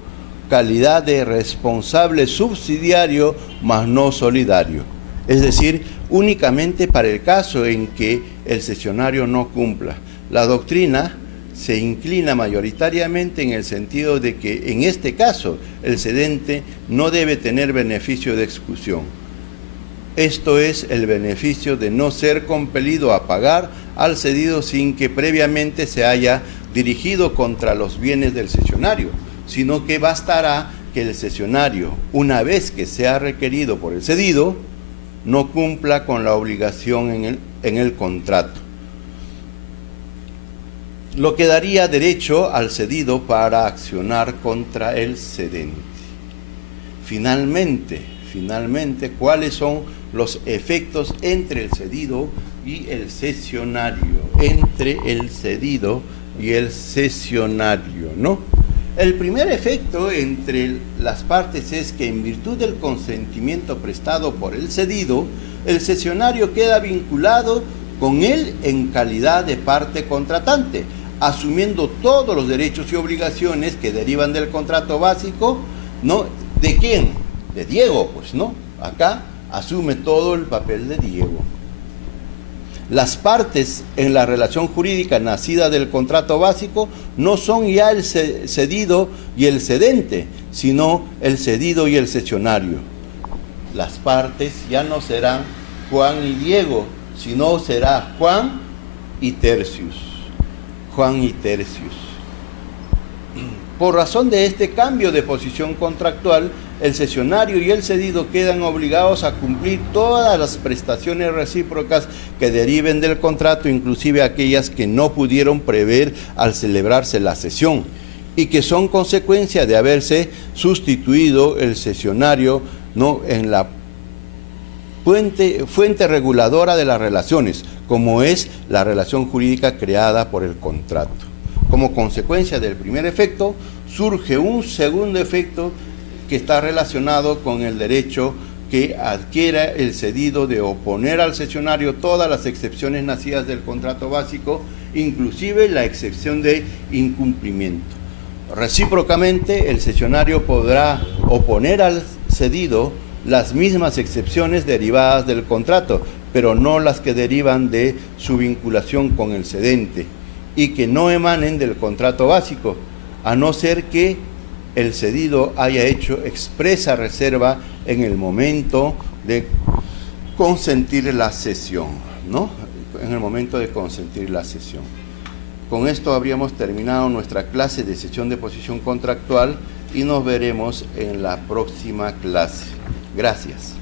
calidad de responsable subsidiario, mas no solidario. Es decir, únicamente para el caso en que el cesionario no cumpla. La doctrina se inclina mayoritariamente en el sentido de que en este caso el cedente no debe tener beneficio de exclusión. Esto es el beneficio de no ser compelido a pagar al cedido sin que previamente se haya dirigido contra los bienes del cesionario, sino que bastará que el cesionario, una vez que sea requerido por el cedido, no cumpla con la obligación en el contrato, lo que daría derecho al cedido para accionar contra el cedente. Finalmente, ¿cuáles son los efectos entre el cedido y el cesionario? Entre el cedido y el cesionario, ¿no? El primer efecto entre las partes es que en virtud del consentimiento prestado por el cedido, el cesionario queda vinculado con él en calidad de parte contratante, asumiendo todos los derechos y obligaciones que derivan del contrato básico, ¿no? ¿De quién? De Diego, pues, ¿no? Acá asume todo el papel de Diego. Las partes en la relación jurídica nacida del contrato básico no son ya el cedido y el cedente, sino el cedido y el cesionario. Las partes ya no serán Juan y Diego, sino será Juan y Tercius. Juan y Tercius. Por razón de este cambio de posición contractual, el cesionario y el cedido quedan obligados a cumplir todas las prestaciones recíprocas que deriven del contrato, inclusive aquellas que no pudieron prever al celebrarse la cesión y que son consecuencia de haberse sustituido el cesionario, ¿no?, en la fuente reguladora de las relaciones, como es la relación jurídica creada por el contrato. Como consecuencia del primer efecto, surge un segundo efecto que está relacionado con el derecho que adquiera el cedido de oponer al cesionario todas las excepciones nacidas del contrato básico, inclusive la excepción de incumplimiento. Recíprocamente, el cesionario podrá oponer al cedido las mismas excepciones derivadas del contrato, pero no las que derivan de su vinculación con el cedente y que no emanen del contrato básico, a no ser que el cedido haya hecho expresa reserva en el momento de consentir la cesión, ¿no? En el momento de consentir la cesión. Con esto habríamos terminado nuestra clase de cesión de posición contractual y nos veremos en la próxima clase. Gracias.